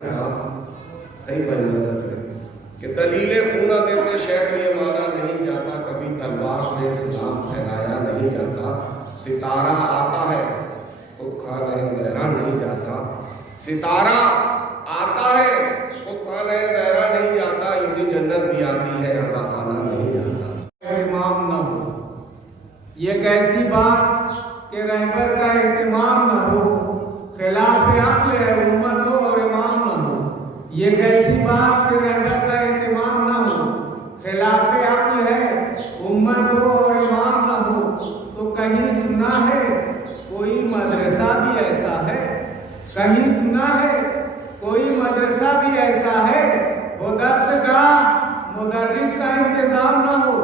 صحیح بننا کہ دلیل خونہ دیتے شہر یہ مانا نہیں جاتا، کبھی تلوار سے اسلام پھیلایا نہیں جاتا، ستارہ آتا ہے خود خانہ زہرا نہیں جاتا، ستارہ آتا ہے خود خانہ زہرا نہیں جاتا، یوں جنت بھی آتی ہے رضا خانہ نہیں جاتا۔ اہتمام نہ ہو، یہ کیسی بات کہ رہبر کا اہتمام نہ ہو، خلاف عقل ہے امت ہو اور امام نہ ہو۔ یہ کیسی بات کہ رہبر کا اہتمام نہ ہو، خلاف عقل ہے امت ہو اور امام نہ ہو۔ تو کہیں سنا ہے کوئی مدرسہ بھی ایسا ہے، کہیں سنا ہے کوئی مدرسہ بھی ایسا ہے وہ درس گاہ مدرس کا انتظام نہ ہو۔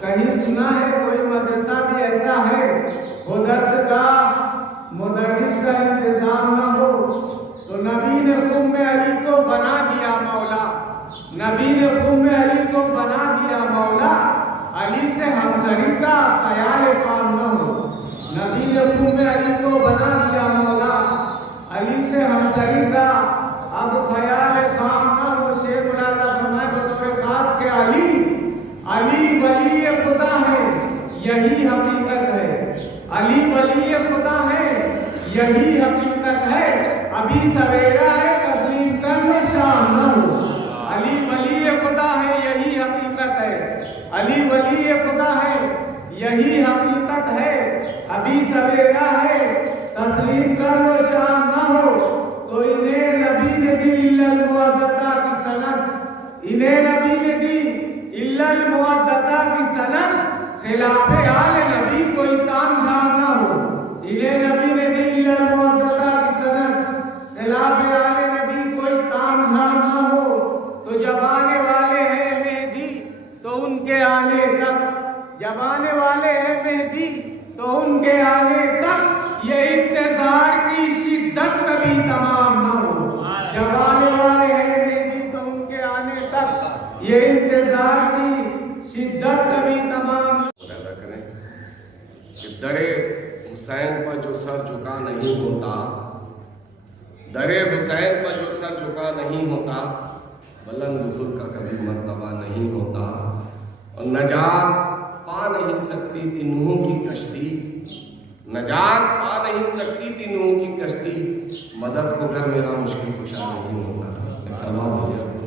کہیں سنا ہے کوئی مدرسہ بھی ایسا ہے وہ درس گاہ مدرس کا انتظام نہ ہو۔ تو نبی نے ام علی کو بنا دیا مولا، نبی نے ام علی کو بنا دیا مولا، علی سے ہمسری کا خیال کام نہ ہو۔ نبی نے ام علی کو بنا دیا مولا، علی سے ہمسری کا اب خیال خام نہ ہو۔ شیخ مولانا فرمائے بطور خاص کہ علی ولی خدا ہے یہی حقیقت ہے، علی ولی خدا ہے یہی حقیقت ہے، ابھی سویرا ہے تسلیم کرنے شام نہ ہو۔ علی ولی خدا ہے یہی حقیقت ہے، علی ولی خدا ہے یہی حقیقت ہے، ابھی سویرا ہے تسلیم کرنے شام نہ ہو۔ تو انہیں نبی نے دی الا المودتا کی سند، انہیں نبی نے دی الا المودتا کی سند، خلاف آل نبی کوئی تام جھام نہ ہو۔ انہیں نبی نے دی الا المودتا کی سند، خلاف آل نبی کوئی تام جھام نہ ہو۔ تو جب آنے والے ہیں مہدی تو ان کے آنے تک، جب آنے والے ہیں مہدی تو ان کے آنے تک یہ انتظار کی شدت کبھی تمام نہ ہو۔ جب آنے والے ہیں مہدی تو ان کے آنے تک یہ انتظار کی شدت کبھی تمام۔ در حسین پر جو سر جھکا نہیں ہوتا، در حسین پر جو سر جھکا نہیں ہوتا، بلند ظہور کا کبھی مرتبہ نہیں ہوتا، اور نجات پا نہیں سکتی تھی نوح کی کشتی، نجات پا نہیں سکتی تھی نوح کی کشتی، مدد کو کر میرا مشکل کشا نہیں ہوتا۔ سلام علیکم۔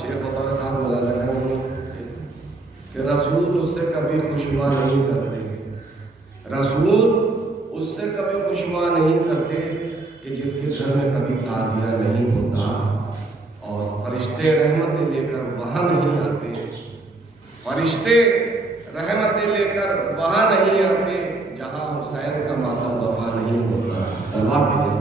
شیخ بطور خاص ملاحظہ کریں کہ رسول اس سے کبھی خوشبا نہیں کرتے، رسول اس سے کبھی خوشبا نہیں کرتے کہ جس کے گھر میں کبھی تعزیہ نہیں ہوتا، اور فرشتے رحمتیں لے کر وہاں نہیں آتے، فرشتے رحمتیں لے کر وہاں نہیں آتے جہاں حسین کا ماتم وفا نہیں ہوتا۔ سلام علیکم۔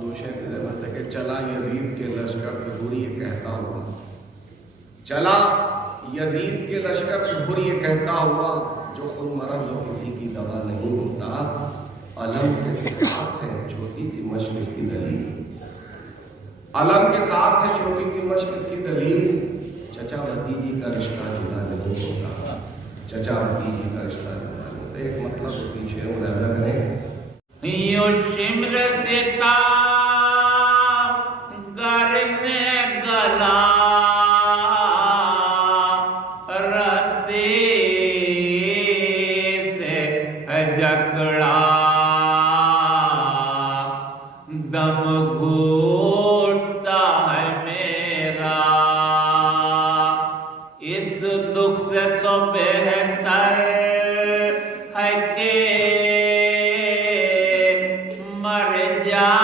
دوسرے کی ضرورت ہے کہ چلا یزید کے لشکر سے بری یہ کہتا ہوا، چلا یزید کے لشکر سے بری یہ کہتا ہوا، جو خود مرض ہو کسی کی دوا نہیں ہوتا، علم کے ساتھ ہے چھوٹی سی مشق اس کی دلیل، علم کے ساتھ ہے چھوٹی سی مشق اس کی دلیل، چچا بھتیجی کا رشتہ جدا نہیں ہوتا، چچا بھتیجی کا رشتہ جدا نہیں ہوتا۔ ایک مطلب اسی شعر ملاحظہ کریں، یوں شمر ستا گر میں گلا رتے سے جکڑا، دم گھوٹتا ہے میرا، اس دکھ سے تو بہتر ہے کہ مر جائے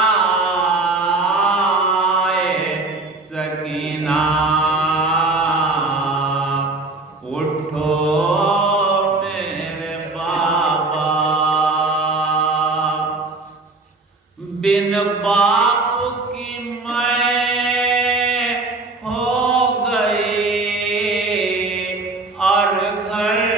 سکینہ، اٹھو میرے بابا، بن باپ کی میں ہو گئی اور گھر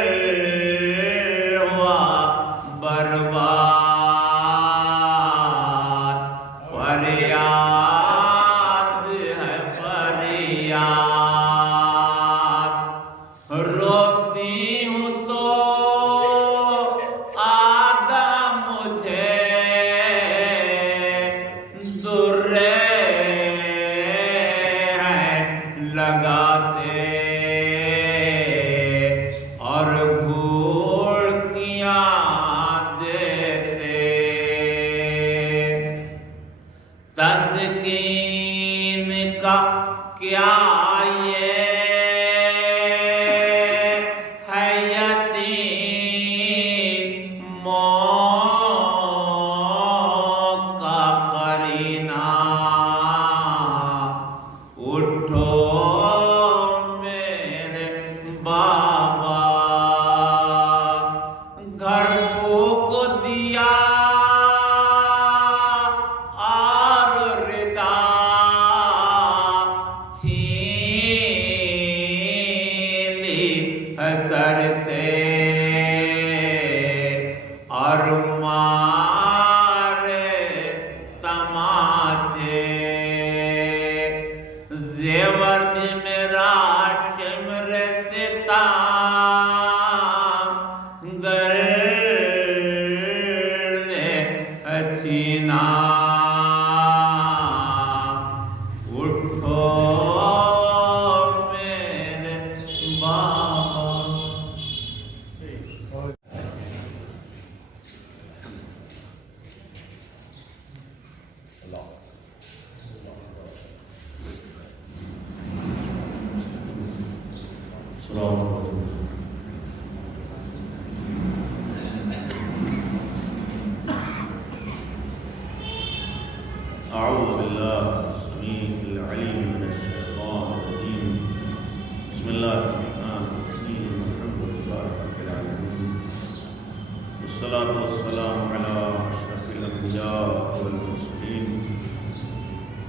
والصلاة والسلام على أشرف الأنبياء والمرسلين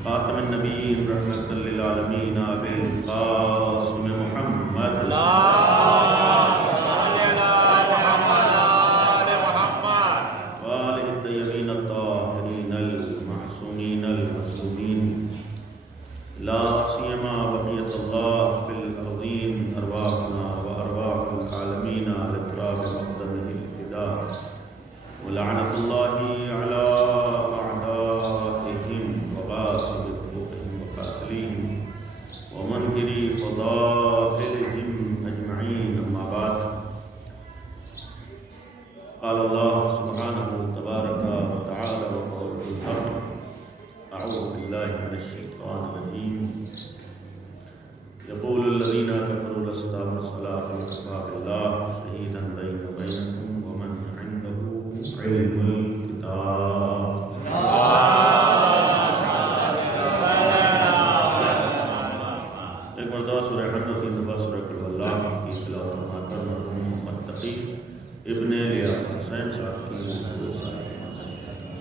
خاتم النبيين رحمة للعالمين أبي القاسم محمد وآله الطيبين الطاهرين المعصومين المعصومين لا سيما بقية الله في الأرضين أرواحنا وأرواح العالمين على تراب مقدمه الفداء ولعنة الله على أعدائهم وغاصب حقوقهم وقاتليهم ومنكر فضائلهم أجمعين. أما بعد، قال الله سبحانه تبارك وتعالى وقوله الحق: أعوذ بالله من الشيطان الرجيم. يقول الذين كفروا لست مرسلا قل كفى بالله شهيدا بيني وبينكم ومن عنده علم الكتاب. ایک مرتبہ سورہ حمد و تین دفعہ سورہ قل واللہ کی تلاوت فرما کر مرحوم محمد تقی ابن لیا حسین صاحب کی بسم اللہ الرحمن الرحیم.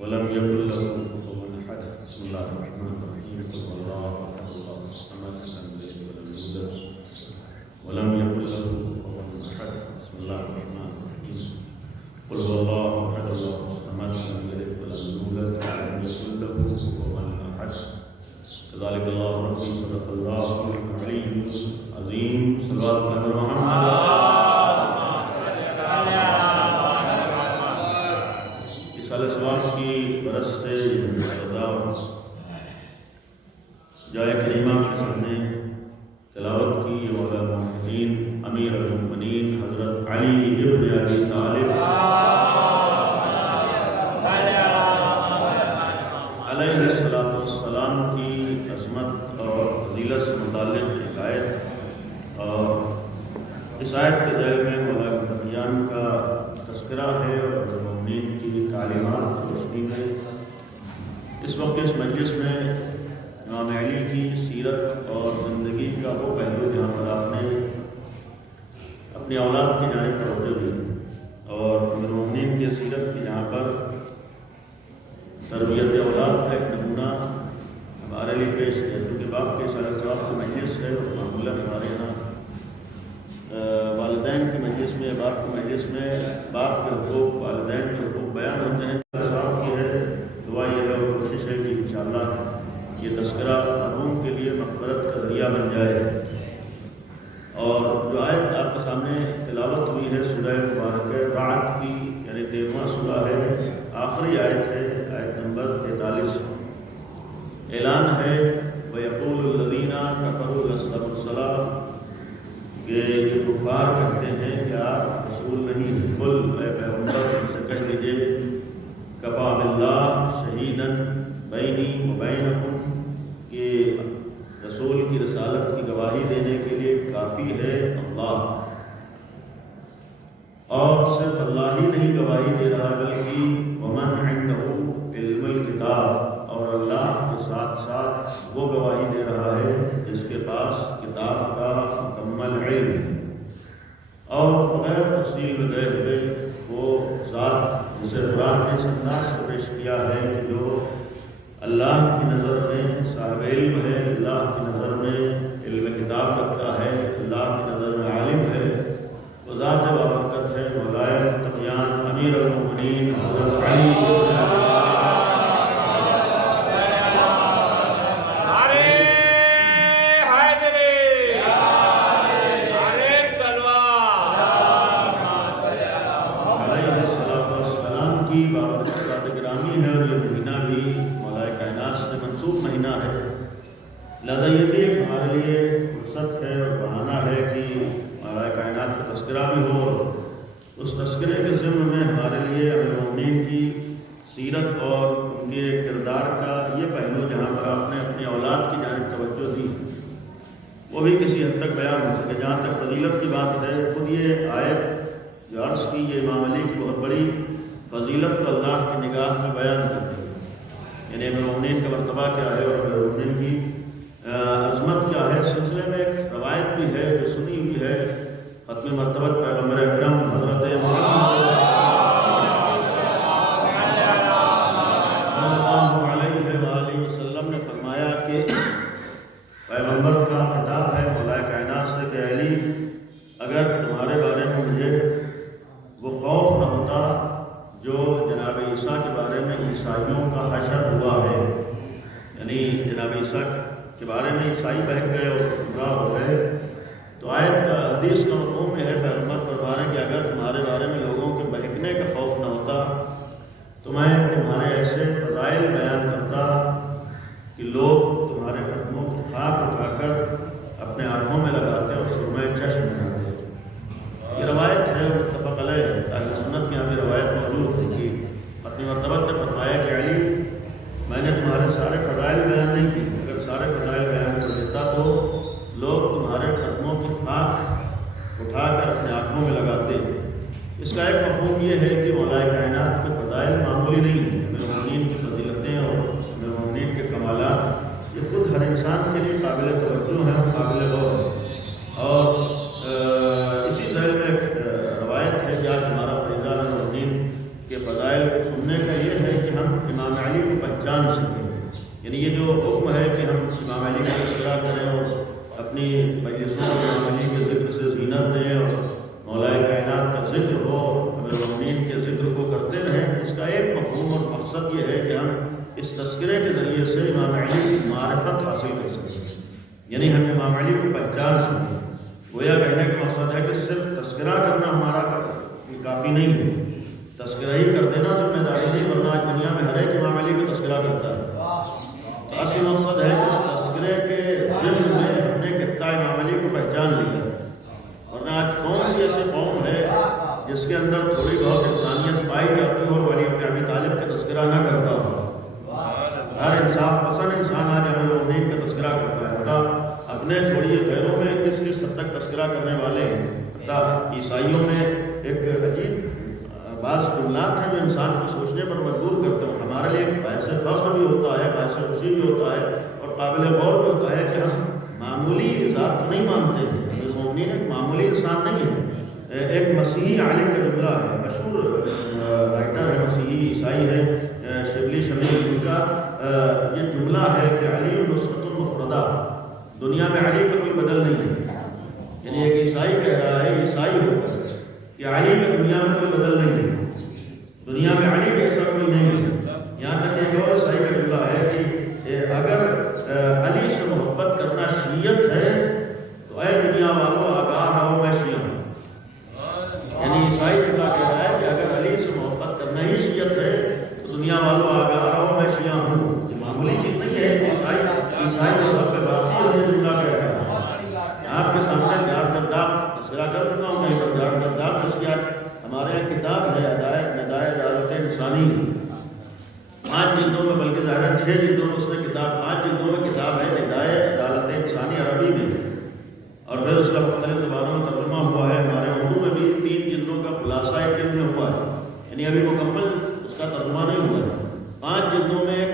ولم يكن له كفوا احد. بسم الله الرحمن الرحيم. قل هو الله احد الله الصمد لم يلد ولم يولد ولم يكن له كفوا احد. بسم الله الرحمن الرحيم. قل هو الله احد الله الصمد لم يلد ولم يولد ولم يكن له كفوا احد. كذلك الله ربي صدق الله العلي العظيم. صلوات على محمد. سوال کی برس سے جائے کریمہ کے سامنے تلاوت کی مولا المؤمنین امیر المؤمنین حضرت علی ابن ابی طالب علیہ السلام کی عظمت اور فضیلت سے متعلق ایک آیت، اور اس آیت کے ذیل میں مولا متقیان کا تذکرہ ہے اور مومنین کی تعلیمات کی روشنی میں اس وقت اس مجلس میں امام علی کی سیرت اور زندگی کا وہ پہلو جہاں پر آپ نے اپنی اولاد کی جانب توجہ دی، اور مومنین کی سیرت کی جہاں پر تربیت اولاد کا ایک نمونہ ہمارے لیے پیش کیا، کیونکہ باپ کے سارے ثواب کی مجلس ہے اور معمولاً ہمارے یہاں والدین کی مجلس میں، باپ کی مجلس میں باپ کے حقوق، والدین کے حقوق بیان ہوتے ہیں. صاحب کی ہے دعا یہ ہے اور کوشش ہے کہ انشاءاللہ یہ تذکرہ مرحوم کے لیے مغفرت کا ذریعہ بن جائے. اور جو آیت آپ کے سامنے تلاوت ہوئی ہے سورہ مبارکہ رعد کی، یعنی 13واں سورہ ہے، آخری آیت ہے، آیت نمبر 43. اعلان ہے وَيَقُولُ الَّذِينَ كَفَرُوا لَسْتَ مُرْسَلًا، کہ یہ کفار کہتے ہیں کہ آپ رسول نہیں. قل اے پیغمبر ان سے کہہ دیجئے کفا باللہ شہیداً بینی و بینکم، کہ رسول کی رسالت کی گواہی دینے کے لیے کافی ہے اللہ. اور صرف اللہ ہی نہیں گواہی دے رہا بلکہ ومن عنده علم الکتاب، اور اللہ کے ساتھ ساتھ وہ گواہی دے رہا ہے جس کے پاس کتاب کا مکمل علم. اور بغیر تفصیل بتائے ہوئے وہ ذات جسے قرآن نے اس انداز سے پیش کیا ہے کہ جو اللہ کی نظر میں صاحب علم ہے، اللہ کی نظر میں علم کتاب رکھتا ہے، اللہ کی نظر میں عالم ہے، وہ ذات بابرکت ہے مولا متقیان امیر المؤمنین حضرت علی کی بابرکت گرامی ہے. اور یہ مہینہ بھی مولا کائنات سے منسوب مہینہ ہے، لہذا یہ بھی ایک ہمارے لیے فرصت ہے اور بہانہ ہے کہ مولا کائنات کا تذکرہ بھی ہو. اس تذکرے کے ضمن میں ہمارے لیے امیر المؤمنین کی سیرت اور ان کے کردار کا یہ پہلو جہاں پر آپ نے اپنی اولاد کی جانب توجہ دی وہ بھی کسی حد تک بیان ہو سکے. جہاں تک فضیلت کی بات ہے، خود یہ آیت جو عرض کی یہ امام علی کی بہت بڑی فضیلت کو اللہ کی نگاہ میں بیان کرتی ہے. یعنی امیر المومنین کا مرتبہ کیا ہے اور امیر المومنین کی عظمت کیا ہے. سلسلے میں ایک روایت بھی ہے جو سنی ہوئی ہے ختم مرتبہ پیغمبر اکرم حضرت محمد صلی اللہ علیہ وآلہ وسلم نے فرمایا کہ پیغمبر کا خطاب ہے مولا کائنات سے کہ علی اگر تمہارے بارے میں مجھے وہ خوف نہ ہوتا جو جناب عیسیٰ کے بارے میں عیسائیوں کا حشر ہوا ہے، یعنی جناب عیسیٰ کے بارے میں عیسائی بہک گئے اور گمراہ ہو گئے، تو آیت کا حدیث کا مفہوم ہے پیغمبر فرمانے کہ اگر تمہارے بارے میں لوگوں کے بہکنے کا خوف نہ ہوتا تو میں تمہارے ایسے فضائل بیان کرتا کہ لوگ تمہارے قدموں کی خاک اٹھا کر اپنے آنکھوں میں لگاتے اور سرمۂ چشم بناتے. یہ روایت ہے متفق علیہ ہے. اہل سنت کے یہاں بھی روایت موجود ہے کہ ختم مرتبہ نے فرمایا کہ علی میں نے تمہارے سارے فضائل بیان نہیں کی، اگر سارے فضائل بیان کر دیتا تو لوگ تمہارے قدموں کی خاک اٹھا کر اپنے آنکھوں میں لگاتے. اس کا ایک مفہوم یہ ہے کہ مولا کائنات کے فضائل معمولی نہیں ہیں. امیر المومنین کی فضیلتیں اور امیر المومنین کے کمالات یہ خود ہر انسان کے لیے قابل توجہ ہیں اور قابل غور ہیں. اور اسی ذیل میں ایک روایت ہے کہ آج ہمارا فریضہ امیر المومنین کے فضائل سننے کا یہ ہے کہ ہم امام علی کو پہچان سکیں. یعنی یہ جو حکم ہے کہ ہم امام علی کا تذکرہ کریں اور اپنی مجلسوں میں امام علی کے ذکر سے زینت دیں اور مولا کائنات کا ذکر ہو، امیر المومنین کے ذکر کو کرتے رہیں، اس کا ایک مفہوم اور مقصد یہ ہے کہ ہم اس تذکرے کے ذریعے سے امام علی کی معرفت حاصل کر سکیں، یعنی ہم امام علی کو پہچان سکیں. گویا کہنے کا مقصد ہے کہ صرف تذکرہ کرنا ہمارا کافی نہیں ہے، تذکرہ ہی کر دینا ذمہ داری نہیں، ورنہ آج دنیا میں ہر ایک امام علی کو تذکرہ کرتا ہے. تو اصل مقصد ہے کہ اس تذکرے کے ضمن میں ہم نے کتنا امام علی کو پہچان لیا ہے. ورنہ آج کون سی ایسی قوم ہے جس کے اندر تھوڑی بہت انسانیت پائی جاتی ہو اور علی ابن ابی طالب کا تذکرہ نہ کرتا ہو. ہر انصاف پسند انسان آج امیر المومنین کا تذکرہ کرتا ہے. اپنے چھوڑیے غیروں میں کس کس حد تک تذکرہ کرنے والے ہیں. حتیٰ عیسائیوں میں ایک عجیب بعض جملات ہیں جو انسان کو سوچنے پر مجبور کرتے ہیں. ہمارے لیے باعث فخر بھی ہوتا ہے، باعث خوشی بھی ہوتا ہے اور قابل غور بھی ہوتا ہے کہ ہم معمولی ذات کو نہیں مانتے ہیں. امیر المومنین ایک معمولی انسان نہیں ہے. ایک مسیحی عالم کا جملہ ہے، مشہور رائٹر ہے، مسیحی عیسائی ہے، شبلی شمیل، ان کا یہ جملہ ہے کہ علی نصرۃ مفردہ، دنیا میں علی کا کوئی بدل نہیں ہے. یعنی ایک عیسائی کہہ رہا ہے، عیسائی ہو کر کہ علی کا دنیا میں کوئی بدل نہیں ہے، دنیا میں علی جیسا کوئی نہیں ہے. یہاں تک ایک اور عیسائی کا جملہ ہے کہ اگر علی سے محبت کرنا شیعت ہے تو اے دنیا والوں آگاہ رہو میں شیعہ ہوں. یعنی عیسائی جملہ کہہ رہا ہے کہ اگر علی سے محبت کرنا ہی شیعت ہے تو دنیا والوں آگاہ رہو میں شیعہ ہوں. یہ معمولی چیز نہیں ہے. عیسائی مذہب پہ باقی اور یہ جملہ کہہ رہا ہے. آپ کے سامنے چار جرداب تذکرہ کر چکا ہوں، کہیں پر چار جرداب جس کی ہمارے یہاں کتاب ہے ندائے عدالت انسانی، 5 جلدوں میں، بلکہ ظاہر 6 جلدوں میں اس نے کتاب، 5 جلدوں میں کتاب ہے ندائے عدالت انسانی، عربی میں ہے اور پھر اس کا مختلف زبانوں میں ترجمہ ہوا ہے. ہمارے اردو میں بھی 3 جلدوں کا خلاصہ ایک جلد میں ہوا ہے، یعنی ابھی مکمل اس کا ترجمہ نہیں ہوا ہے. 5 جلدوں میں ایک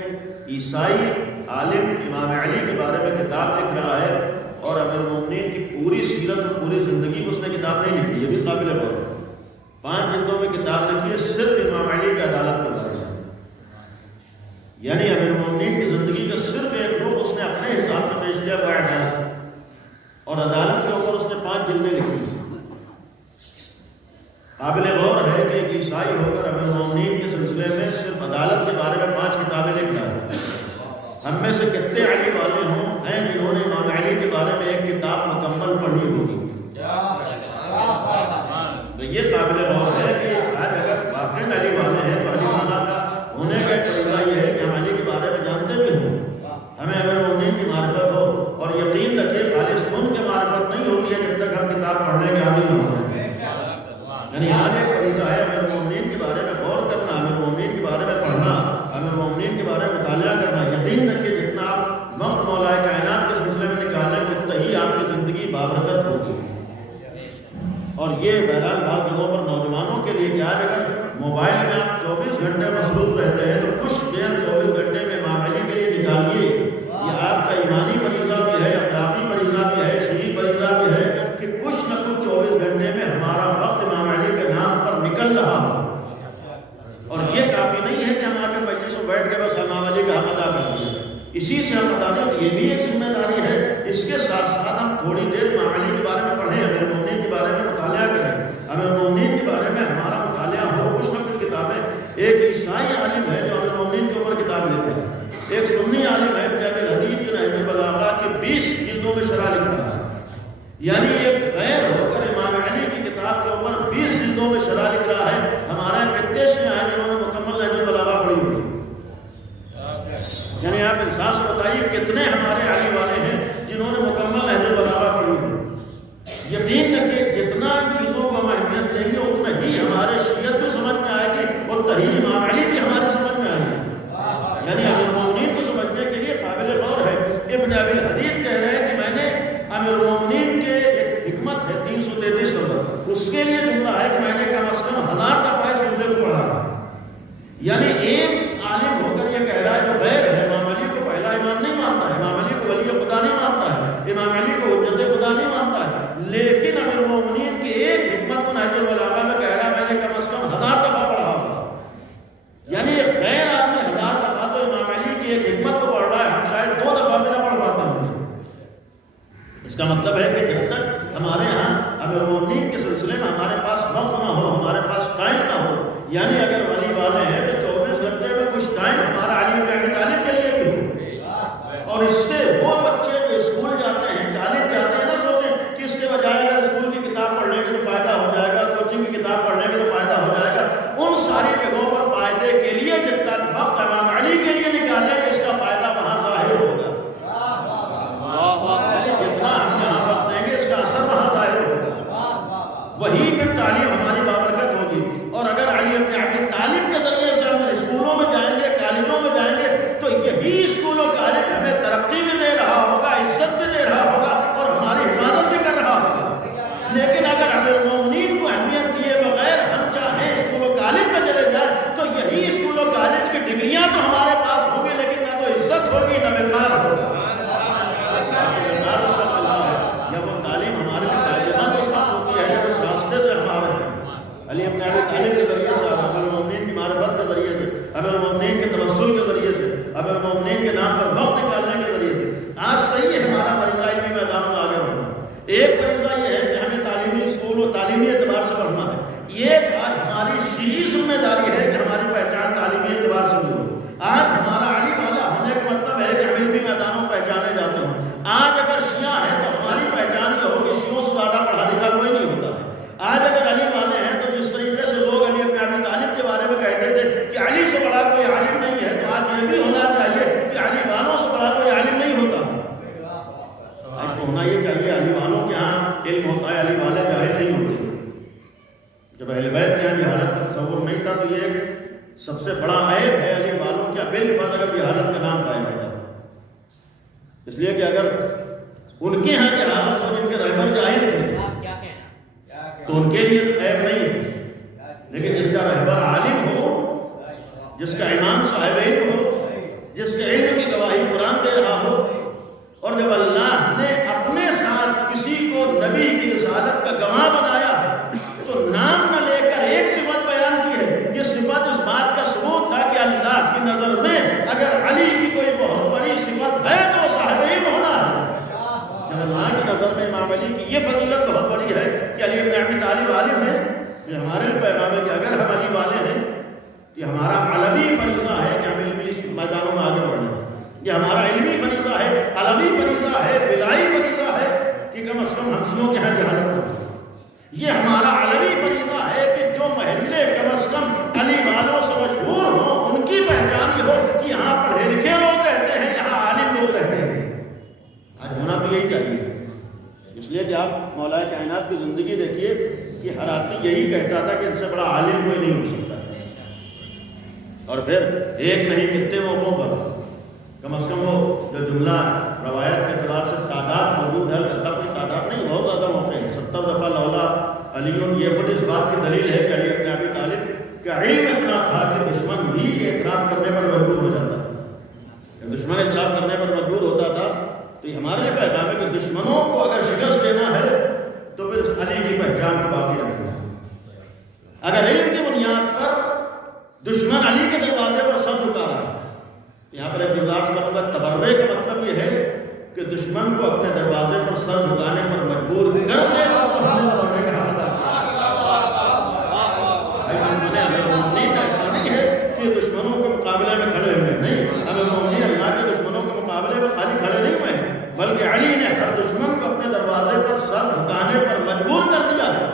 عیسائی عالم امام علی کے بارے میں کتاب لکھ رہا ہے اور امیر المومنین کی پوری سیرت اور پوری زندگی کو اس نے کتاب نہیں لکھی. یہ بھی قابل غور ہے. 5 جلدوں میں کتاب لکھی ہے صرف امام علی کی عدالت کے بارے میں، یعنی امیر المومنین کی زندگی کا صرف ایک رخ اس نے اپنے حساب سے پیش کیا ہوا ہے اور عدالت کے اوپر اس نے 5 جلدیں لکھی. قابل غور ہے کہ ایک عیسائی ہو کر امیر المومنین کے سلسلے میں صرف عدالت کے بارے میں 5 کتابیں لکھ رہا ہے. ہم میں سے کتنے علی والے ہوں ہیں جنہوں نے امام علی کے بارے میں ایک کتاب مکمل پڑھی ہوگی. تو یہ قابل غور ہے کہ آج اگر واقعی علی والے ہیں تو علی والا کا ہونے کا ایک طریقہ یہ ہے کہ ہم علی کے بارے میں جانتے بھی ہوں، ہمیں امیر المومنین کی معرفت ہو. اور یقین رکھیے خالی سن کے معرفت نہیں ہوتی ہے جب تک ہم کتاب پڑھنے کے عادی نہ ہوں. یعنی آج ایک طریقہ ہے امیر المومنین کے بارے میں غور کرنا، امیر المومنین کے بارے میں پڑھنا، یقین رکھیے جتنا آپ وقت مولا کائنات کے سلسلے میں نکالیں اتنا ہی آپ کی زندگی بابرکت ہوگی. اور یہ بہرحال بعض جگہوں پر نوجوانوں کے لیے کہ آج اگر موبائل میں آپ 24 گھنٹے مصروف رہتے ہیں تو کچھ دیر 24 گھنٹے میں امام علی کے لیے نکالیے. یہ آپ کا ایمانی فریضہ بھی ہے، اخلاقی فریضہ بھی ہے، شرعی فریضہ بھی ہے کہ کچھ نہ کچھ 24 گھنٹے میں ہمارا وقت امام علی کے نام پر نکل رہا ہو. اور یہ کافی نہیں ہے کہ ہم آ کے مجلس میں بیٹھ کے بس امام علی کا حق ادا کر دیا. اسی سے ہم بتا دیں کہ یہ بھی ایک ذمہ داری ہے. اس کے ساتھ ساتھ ہم تھوڑی دیر امام علی کے بارے میں پڑھیں، امیر المومنین کے بارے میں مطالعہ کریں، امیر المومنین کے بارے میں ہمارا مطالعہ ہو. کچھ نہ کچھ کتابیں، ایک عیسائی عالم ہے جو امیر المومنین کے اوپر کتاب لکھا ہے، ایک سنی عالم ہے ابن ابی الحدید جو نہج البلاغہ کی 20 جلدوں میں شرح لکھ رہا ہے. یعنی ایک غیر ہو کر امام علی کی کتاب کے اوپر 20 جلدوں میں شرح لکھ رہا ہے. ہمارے کتنے شیعہ ہیں جنہوں نے مکمل نہج البلاغہ پڑھی ہوئی؟ یعنی آپ احساس بتائیے کتنے ہمارے علی والے ہیں جنہوں نے مکمل نہج البلاغہ پڑھی ہوئی. یقین رکھیے جتنا ان چیزوں کو ہم اہمیت دیں گے اتنا ہی ہمارے شریعت بھی سمجھ میں آئے گی اور اتنا ہی امام علی بھی ہمارے سمجھ میں آئے گی. یعنی امیر المومنین کو سمجھنے کے لیے قابل غور ہے. ابن ابی الحدید کہہ رہے ہیں کہ میں نے امیر المومنین کے ایک حکمت ہے 333 نمبر، اس کے لیے جملہ ہے کہ میں نے کم از کم 1000 دفعہ اس جملے کو پڑھا ہے. یعنی ایک عالم ہو کر یہ کہہ رہا ہے جو غیر ہے امام علی کو پہلا امام نہیں مانتا ہے، امام علی کو ولی خدا نہیں مانتا ہے، امام علی کو حجت خدا نہیں مانتا ہے، لیکن امیر المومنین کی ایک حکمت کو نہج البلاغہ میں کہہ رہا ہے میں نے کم از کم 1000 دفعہ پڑھا ہوگا. یعنی ایک غیر آدمی 1000 دفعہ تو امام علی کی ایک حکمت کو پڑھ رہا ہے، ہم شاید 2 دفعہ بھی نہ پڑھ پاتے ہوں گے. اس کا مطلب ہے کہ جب تک ہمارے ہاں امیر المومنین کے سلسلے میں ہمارے پاس وقت نہ ہو، ہمارے پاس ٹائم نہ ہو، یعنی اگر ولی والے ہیں تو 24 گھنٹے میں کچھ ٹائم ہمارا علی بن ابی طالب کے لیے بھی ہو. اور اس سے وہ بچے جو اسکول جاتے ہیں، کالج جاتے ہیں، نہ سوچیں کہ اس کے بجائے اگر اسکول کی کتاب پڑھ لیں گے تو فائدہ ہو جائے گا، کوچنگ کی کتاب پڑھ لیں گے تو فائدہ ہو جائے گا. ان ساری جگہوں پر فائدے کے لیے جتنا وقت امام علی کے لیے نکالیں گے اس کا فائدہ وہاں ظاہر ہوگا. جتنا ہم یہاں وقت دیں گے اس کا اثر وہاں ظاہر ہوگا. وہی پھر تعلیم ہماری بابرکت ہوگی. اور اگر علی بن ابی طالب کے ذریعے سے ہم اسکولوں میں جائیں گے، کالجوں میں جائیں گے تو یہی اسکول و کالج ہمیں ترقی بھی دے رہا ہوگا، عزت بھی دے رہا ہوگا اور ہماری حفاظت بھی کر رہا ہوگا. لیکن اگر امیر المومنین کو اہمیت دیے بغیر ہم چاہیں اسکول و کالج میں چلے جائیں تو یہی اسکول و کالج کی ڈگریاں تو ہمارے پاس ہوگی لیکن نہ تو عزت ہوگی نہ وقار ہوگا. یا وہ تعلیم ہمارے لیے فائدہ مند اس وقت ہوتی ہے جب اس راستے سے ہمارے علی بن ابی طالب کے ذریعے سے، امیر المومنین کی معرفت کے ذریعے سے، امیر المومنین کے توسل کے ذریعے سے، امیر المومنین کے نام پر وقت نکالنے کے ذریعے سے. آج صحیح ہے ہمارا فریضہ علمی میدانوں میں آگے بڑھنا. ایک فریضہ یہ ہے کہ ہمیں تعلیمی اسکول و تعلیمی اعتبار سے بڑھنا ہے. یہ آج ہماری شرعی ذمہ داری ہے کہ ہماری پہچان تعلیمی اعتبار سے بھی ہو. آج ہمارا علی والا ہونے کا مطلب ہے کہ ہم علمی میدانوں میں پہچانے جاتے ہیں. آج اگر شیعہ ہیں تو ہماری پہچان یہ ہوگی شیعوں سے زیادہ پڑھا لکھا کوئی نہیں ہوتا ہے. آج اگر علی والے ہیں تو جس طریقے سے لوگ علی بن ابی طالب کے بارے میں کہتے تھے کہ علی سے بڑا کوئی عالم نہیں ہے، تو آج یہ بھی ہونا چاہیے کہ علی والوں سے بڑا کوئی عالم نہیں ہوتا. آج ہونا یہ چاہیے علی والوں کے ہاں علم ہوتا ہے، علی والے جاہل نہیں ہوتے. جب اہل بیت کے یہاں جہالت کا تصور نہیں تھا تو یہ ایک سب سے بڑا عیب ہے علی والوں کے بالفرض اگر جہالت کا نام پایا جاتا ہے. اس لیے کہ اگر ان کے ہاں جہالت ہو جن کے رہبر جاہل تھے تو ان کے لیے عیب نہیں ہے، لیکن جس کا رہبر عالم ہو، جس کا امام صاحب علم ہو، جس کے علم کی گواہی قرآن دے رہا ہو، اور جب اللہ نے اپنے ساتھ کسی کو نبی کی رسالت کا گواہ بنایا ہے تو نام نہ لے کر ایک صفت بیان کی ہے. یہ صفت اس بات کا ثبوت تھا کہ اللہ کی نظر میں اگر علی کی کوئی بہت بڑی صفت ہے تو صاحب علم ہونا ہے. جب اللہ کی نظر میں امام علی کی یہ فضیلت بہت بڑی ہے کہ علی بن ابی طالب عالم ہے، یہ ہمارے لیے پیغام ہے کہ اگر ہم علی والے ہیں یہ ہمارا علوی فریضہ ہے کہ ہم علمی میدانوں میں آگے بڑھیں. یہ ہمارا علمی فریضہ ہے، علوی فریضہ ہے، بلائی فریضہ ہے کہ کم از کم ہم شیعوں کے ہاں جہالت کریں. یہ ہمارا علوی فریضہ ہے کہ جو محلے کم از کم علی والوں سے مشہور ہوں ان کی پہچان یہ ہو کہ یہاں پڑھے لکھے لوگ رہتے ہیں، یہاں عالم لوگ رہتے ہیں. آج ہونا بھی یہی چاہیے. اس لیے کہ آپ مولا کائنات کی زندگی دیکھیے کہ ہر آدمی یہی کہتا تھا کہ ان سے بڑا عالم کوئی نہیں ہو سکتا. اور پھر ایک نہیں کتنے موقعوں پر کم از کم وہ جو جملہ روایت کے اعتبار سے تعداد موجود ہے، البتہ کوئی تعداد نہیں، بہت زیادہ موقع ہے، 70 دفعہ لولا علی، یہ خود اس بات کی دلیل ہے کہ علی بن ابی طالب کا علم اتنا تھا کہ دشمن بھی اعتراف کرنے پر مجبور ہو جاتا ہے، دشمن اعتراف کرنے پر مجبور ہوتا تھا۔ تو یہ ہمارے لیے پیغام ہے کہ دشمنوں کو اگر شکست دینا ہے تو پھر علی کی پہچان کو باقی رکھنا ہے۔ اگر علم کی بنیاد پر دشمن علی کے دروازے پر سر جھکا رہا ہے، یہاں پر ایک گزارش کروں گا، تبرے کا مطلب یہ ہے کہ دشمن کو اپنے دروازے پر سر جھکانے پر مجبور کر دے گا تو ہم نے تبرے کا حق ادا کیا۔ ایسا نہیں ہے کہ دشمنوں کے مقابلے میں کھڑے ہوئے، نہیں، امیر المومنین اللہ کے دشمنوں کے مقابلے میں خالی کھڑے نہیں ہوئے، بلکہ علی نے ہر دشمن کو اپنے دروازے پر سر جھکانے پر مجبور کر دیا ہے۔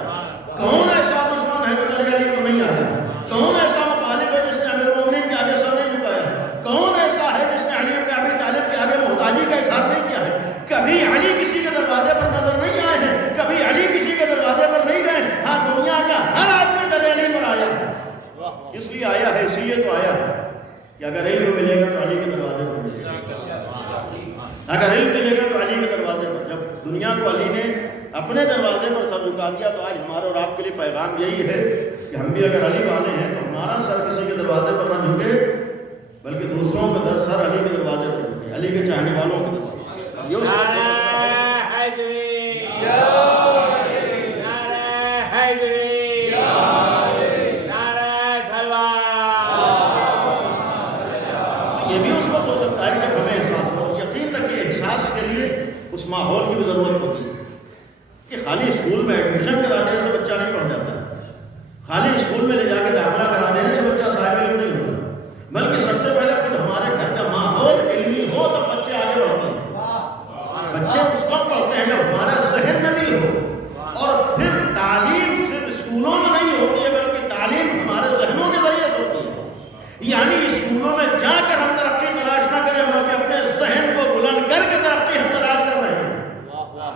کون ایسا دشمن ہے جو درجہ علی کو نہیں آیا؟ کون ایسا مخالف ہے جس نے امیر المومنین کے آگے سر نہیں جھکایا؟ کون ایسا ہے جس نے علی بن ابی طالب کے آگے محتاجی کا اظہار نہیں کیا ہے؟ کبھی علی کسی کے دروازے پر نظر نہیں آئے ہیں، کبھی علی کسی کے دروازے پر نہیں گئے۔ ہاں، دنیا کا ہر آدمی در علی پر آیا ہے۔ اس لیے آیا ہے، اسی لیے تو آیا ہے کہ اگر علم ملے گا تو علی کے دروازے پر ملے گا، اگر علم ملے گا تو علی کے دروازے پر۔ جب دنیا کو علی نے اپنے دروازے پر سر جھکا دیا تو آج ہمارے اور آپ کے لیے پیغام یہی ہے کہ ہم بھی اگر علی والے ہیں تو ہمارا سر کسی کے دروازے پر نہ جھکے، بلکہ دوسروں کا سر علی کے دروازے پر جھکے، علی کے چاہنے والوں کے دروازے۔ یہ اس وقت ہو سکتا ہے جب ہمیں احساس ہو، یقین رکھیے احساس کے لیے اس ماحول کی بھی ضرورت ہوتی ہے کہ خالی اسکول میں ایڈمیشن کرا دینے سے بچہ نہیں پڑھ جاتا، خالی اسکول میں لے جا کے داخلہ کرا دینے سے بچہ صاحب علم نہیں ہوتا، بلکہ سب سے پہلے خود ہمارے گھر کا ماحول علمی ہو تب بچے آگے بڑھتے ہیں۔ بچے اس وقت پڑھتے ہیں جب ہمارا ذہن نمی ہو، اور پھر تعلیم صرف اسکولوں میں نہیں ہوتی ہے بلکہ تعلیم ہمارے ذہنوں کے ذریعے سے ہوتی ہے، یعنی اسکولوں میں جا کر ہم ترقی تلاش نہ کریں بلکہ اپنے ذہن کو بلند کر کے ترقی ہم تلاش کر رہے ہیں۔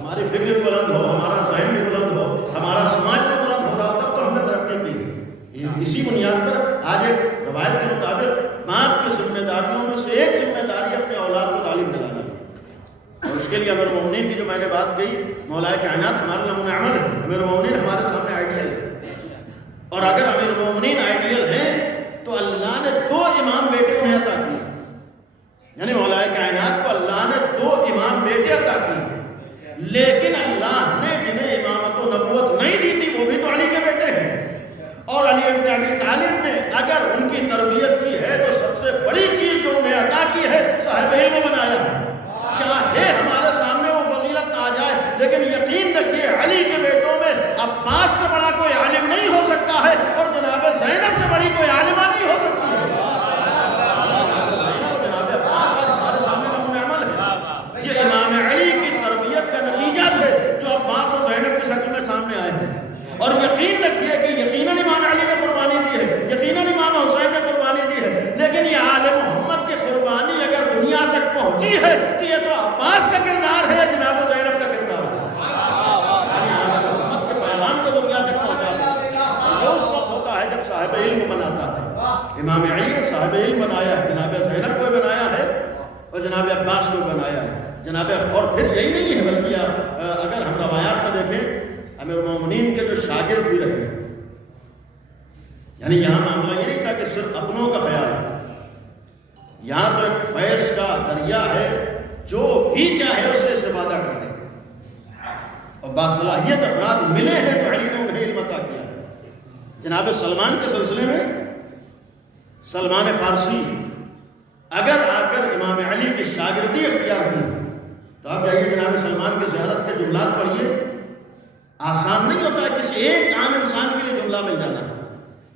ہماری فکر بلند ہو، ہمارا ذہن بھی بلند ہو، ہمارا سماج بھی بلند ہو رہا ہو، تب تو ہم نے ترقی کی۔ اسی بنیاد پر آج ایک روایت کے مطابق 5 کی ذمہ داریوں میں سے ایک ذمہ داری اپنے اولاد کو تعلیم دلانا، اور اس کے لیے امیر المومنین کی جو میں نے بات کہی، مولا کائنات ہمارے نمونہ عمل ہے، امیر المومنین ہمارے سامنے آئیڈیل ہے، اور اگر امیر المومنین آئیڈیل ہیں تو اللہ نے 2 امام بیٹے انہیں عطا کیے، یعنی مولا کائنات کو اللہ نے 2 امام بیٹے عطا کیے، لیکن اللہ نے جنہیں امامت و نبوت نہیں دی تھی وہ بھی تو علی کے بیٹے ہیں، اور علی بن ابی طالب نے اگر ان کی تربیت کی ہے تو سب سے بڑی چیز جو انہیں عطا کی ہے صاحب علم بنایا ہے۔ چاہے ہمارے سامنے وہ فضیلت نہ آ جائے لیکن یقین رکھیے علی کے بیٹوں میں عباس سے بڑا کوئی عالم نہیں ہو سکتا ہے، اور جناب زینب سے بڑی کوئی عالمہ نہیں ہو سکتی ہے۔ جناب عباس آج ہمارے سامنے نمونہ عمل ہے، یہ امام علی کی تربیت کا نتیجہ تھے جو عباس اور زینب کی شکل میں سامنے آئے ہیں، اور یقین رکھیے کہ یقیناً امام علی نے قربانی دی ہے، یقیناً امام حسین نے قربانی دی ہے، لیکن یہ آل محمد کی قربانی اگر دنیا تک پہنچی ہے تو یہ تو عباس کا کردار ہے، جناب زینب کا کردار ہے۔ محمد کے پیغام کو دنیا تک پہنچاتا ہے، یہ اس وقت ہوتا ہے جب صاحب علم بناتا ہے۔ امام علی نے صاحب علم بنایا ہے، جناب زینب کو بنایا ہے، اور جناب عباس کو بنایا ہے، جناب، اور پھر یہی نہیں ہے بلکہ اگر ہم روایات میں دیکھیں امیر المومنین کے جو شاگرد بھی رہے، یعنی یہاں معاملہ یہ نہیں تھا کہ صرف اپنوں کا خیال ہے، یہاں تو ایک فیض کا دریا ہے، جو بھی چاہے اسے استفادہ کر لے، اور باصلاحیت افراد ملے ہیں تو علی نے انہیں علم عطا کیا۔ جناب سلمان کے سلسلے میں سلمان فارسی اگر آ کر امام علی کی شاگردی اختیار کی تو آپ جائیے جناب سلمان کی زیارت کے جملات پڑھیے، آسان نہیں ہوتا کسی ایک عام انسان کے لیے جملہ مل جانا،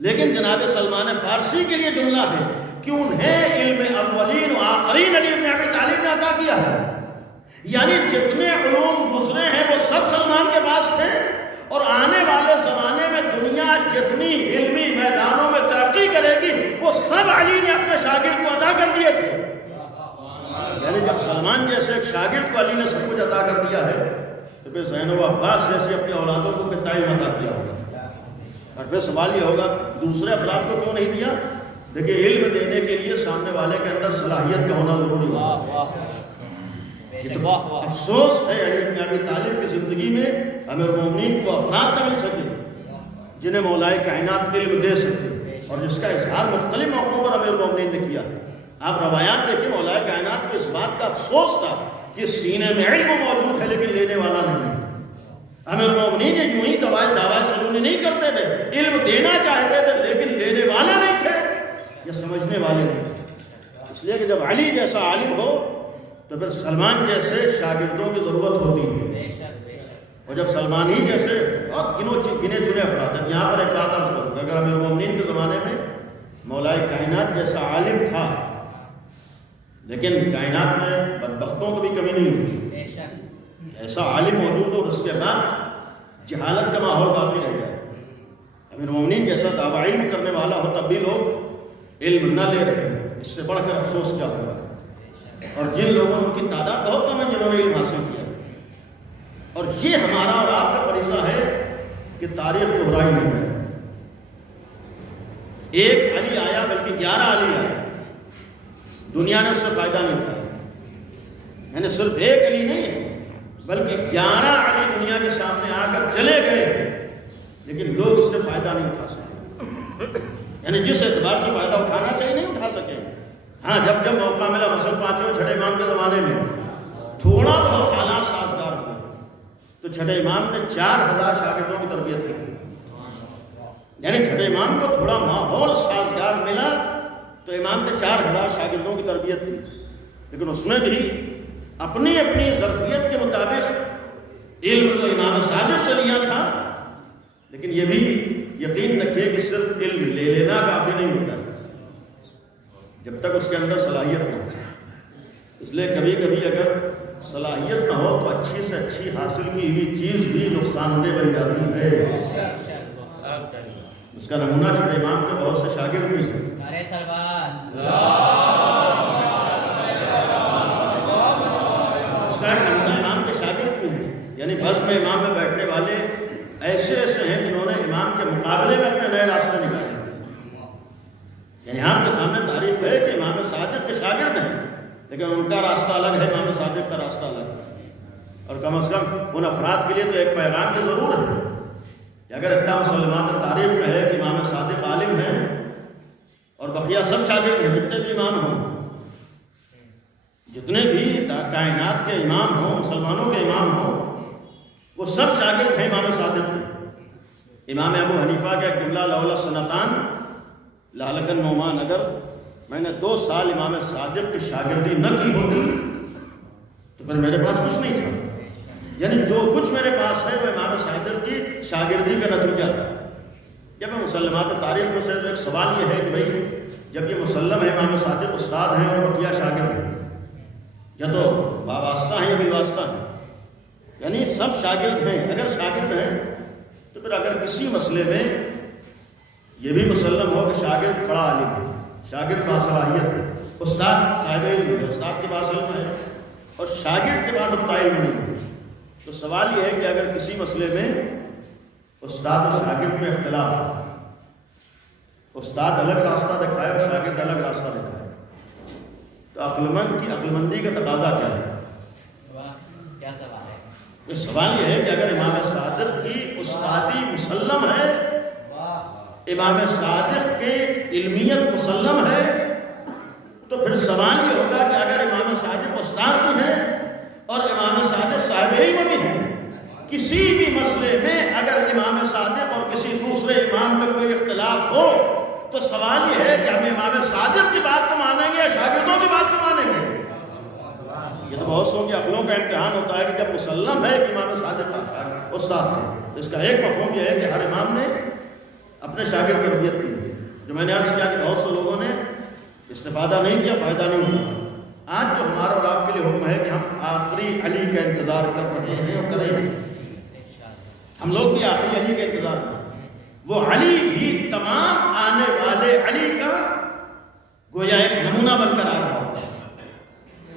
لیکن جناب سلمان فارسی کے لیے جملہ ہے کہ انہیں علم اولین و آخرین علی بن ابی طالب نے عطا کیا ہے، یعنی جتنے علوم گزرے ہیں وہ سب سلمان کے پاس تھے، اور آنے والے زمانے میں دنیا جتنی علمی میدانوں میں ترقی کرے گی وہ سب علی نے اپنے شاگرد کو عطا کر دیے تھے۔ یعنی جب سلمان جیسے ایک شاگرد کو علی نے سب کچھ عطا کر دیا ہے تو پھر زینب و عباس جیسے اپنی اولادوں کو کتنا علم عطا کیا ہوگا، اور پھر سوال یہ ہوگا دوسرے افراد کو کیوں نہیں دیا؟ دیکھیے علم دینے کے لیے سامنے والے کے اندر صلاحیت کا ہونا ضروری ہے. یہ تو افسوس ہے علی بن ابی طالب کی زندگی میں امیر المومنین کو افراد نہ مل سکے جنہیں مولا کائنات علم دے سکتے، اور جس کا اظہار مختلف موقعوں پر امیر المومنین نے کیا. آپ روایات دیکھیں، مولا کائنات کو اس بات کا افسوس تھا کہ سینے میں علم موجود ہے لیکن لینے والا نہیں. امیر المومنین یہ یوں ہی دعویٰ سلونی نہیں کرتے تھے، علم دینا چاہتے تھے لیکن لینے والا نہیں تھے یا سمجھنے والے نہیں تھے. اس لیے کہ جب علی جیسا عالم ہو تو پھر سلمان جیسے شاگردوں کی ضرورت ہوتی ہے، اور جب سلمان ہی جیسے اور گنے چنے افراد ہیں. یہاں پر ایک بات عرض کروں، اگر امیر المومنین کے زمانے میں مولا کائنات جیسا عالم تھا لیکن کائنات میں بدبختوں کو بھی کمی نہیں ہوتی، ایسا عالم موجود ہو اور اس کے بعد جہالت کا ماحول باقی رہ جائے، امیر المومنین جیسا دعویٰ علم کرنے والا ہو تب بھی لوگ علم نہ لے رہے ہیں، اس سے بڑھ کر افسوس کیا ہوا. اور جن لوگوں کی تعداد بہت کم ہے جنہوں نے علم حاصل کیا، اور یہ ہمارا اور آپ کا فریضہ ہے کہ تاریخ دہرائی نہیں ہے. ایک علی آیا بلکہ 11 علی آئے، دنیا نے اس سے فائدہ نہیں اٹھایا. یعنی صرف ایک علی نہیں ہے بلکہ 11 علی دنیا کے سامنے آ کر چلے گئے لیکن لوگ اس سے فائدہ نہیں اٹھا سکے. یعنی جس اعتبار سے فائدہ اٹھانا چاہیے نہیں اٹھا سکے. ہاں جب موقع ملا، مثلا 5ویں 6 امام کے زمانے میں تھوڑا بہت حالات سازگار ہوئے تو 6 امام نے 4000 شاگردوں کی تربیت کی. یعنی 6 امام کو تھوڑا ماحول سازگار ملا تو امام نے 4000 شاگردوں کی تربیت کی. لیکن اس میں بھی اپنی اپنی ظرفیت کے مطابق علم تو امام صادق سے لیا تھا، لیکن یہ بھی یقین رکھیے کہ صرف علم لے لینا کافی نہیں ہوتا جب تک اس کے اندر صلاحیت نہ ہو. اس لیے کبھی کبھی اگر صلاحیت نہ ہو تو اچھی سے اچھی حاصل کی ہوئی چیز بھی نقصان دہ بن جاتی ہے. اس کا نمونہ 6 امام کے بہت سے شاگرد بھی ہیں. اس کا ایک نمونہ امام کے شاگرد بھی ہیں، یعنی بس میں امام میں بیٹھنے والے ایسے ہیں جنہوں نے امام کے مقابلے میں اپنے نئے راستے نکالے. یعنی آپ کے سامنے تعریف ہے کہ امام صادق کے شاگرد ہیں لیکن ان کا راستہ الگ ہے، امام صادق کا راستہ الگ ہے. اور کم از کم ان افراد کے لیے تو ایک پیغام یہ ضرور ہے کہ اگر اتنا مسلمات تاریخ میں ہے کہ امام صادق عالم ہیں اور بقیہ سب شاگرد ہیں، جتنے بھی امام ہوں، جتنے بھی کائنات کے امام ہوں، مسلمانوں کے امام ہوں، وہ سب شاگرد ہیں امام صادق کے. امام ابو حنیفہ کے قبلہ لولا سنتان لالکن نعمان، اگر میں نے 2 سال امام صادق کی شاگردی نہ کی ہوتی تو پھر میرے پاس کچھ نہیں تھا. یعنی جو کچھ میرے پاس ہے وہ امام صادق کی شاگردی کا نتیجہ ہے. جب مسلمات تاریخ میں سے ایک سوال یہ ہے کہ بھائی جب یہ مسلم ہے امام صادق استاد ہیں اور بقیہ شاگرد ہیں، یا تو وابستہ ہیں یا بالواسطہ ہیں، یعنی سب شاگرد ہیں. اگر شاگرد ہیں تو پھر اگر کسی مسئلے میں یہ بھی مسلم ہو کہ شاگرد بڑا عالم ہے، شاگرد باصلاحیت ہے، استاد صاحب علم ہے، استاد کے پاس علم ہے اور شاگرد کے پاس اتنا علم نہیں ہے، تو سوال یہ ہے کہ اگر کسی مسئلے میں استاد اور شاگرد میں اختلاف ہے، استاد الگ راستہ دکھائے اور شاگرد الگ راستہ دکھائے، تو عقل مندی کا تقاضا کیا ہے؟ کیا سوال ہے؟ یہ سوال یہ ہے کہ اگر امام صادق کی استادی مسلم ہے، امام صادق کے علمیت مسلم ہے، تو پھر سوال یہ ہوگا کہ اگر امام صادق استاد بھی ہیں اور امام صادق صاحب علم بھی ہیں، کسی بھی مسئلے میں اگر امام صادق اور کسی دوسرے امام میں کوئی اختلاف ہو تو سوال یہ ہے کہ ہم امام صادق کی بات کو مانیں گے یا شاگردوں کی بات کو مانیں گے. یہ تو بہت سو کی عقلوں کا امتحان ہوتا ہے کہ جب مسلم ہے کہ امام صادق کا استاد ہے، اس کا ایک مفہوم یہ ہے کہ ہر امام نے اپنے شاگرد تربیت کی ہے. جو میں نے عرض کیا کہ بہت سے لوگوں نے استفادہ نہیں کیا، فائدہ نہیں ہوا. آج جو ہمارا اور آپ کے لیے حکم ہے کہ ہم آخری علی کا انتظار کر رہے ہیں اور کریں گے، ہم لوگ بھی آخری علی کا انتظار کریں. وہ علی بھی تمام آنے والے علی کا گویا ایک نمونہ بن کر آ رہا ہوتا ہے.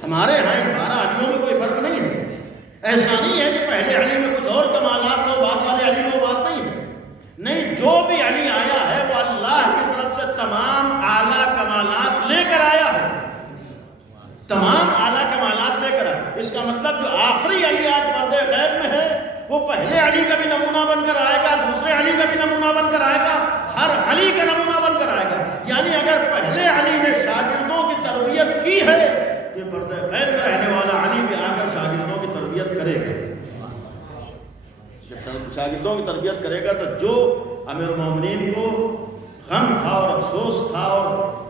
ہمارے ہاں 12 علیوں میں کوئی فرق نہیں ہے. ایسا نہیں ہے کہ پہلے علی میں کچھ اور کمالات اور بعد والے علی میں وہ بات نہیں ہے. نہیں، جو بھی علی آیا ہے وہ اللہ کی طرف سے تمام اعلیٰ اس کا مطلب جو آخری علی آج پردے غیب میں ہے وہ پہلے علی کا بھی نمونہ بن کر آئے گا، دوسرے علی کا بھی نمونہ بن کر آئے گا، ہر علی کا نمونہ بن کر آئے گا. یعنی اگر پہلے علی نے شاگردوں کی تربیت کی ہے تو پردے غیب میں رہنے والا علی بھی آ کر شاگردوں کی تربیت کرے گا. جب شاگردوں کی تربیت کرے گا تو جو امیر المومنین کو غم تھا اور افسوس تھا اور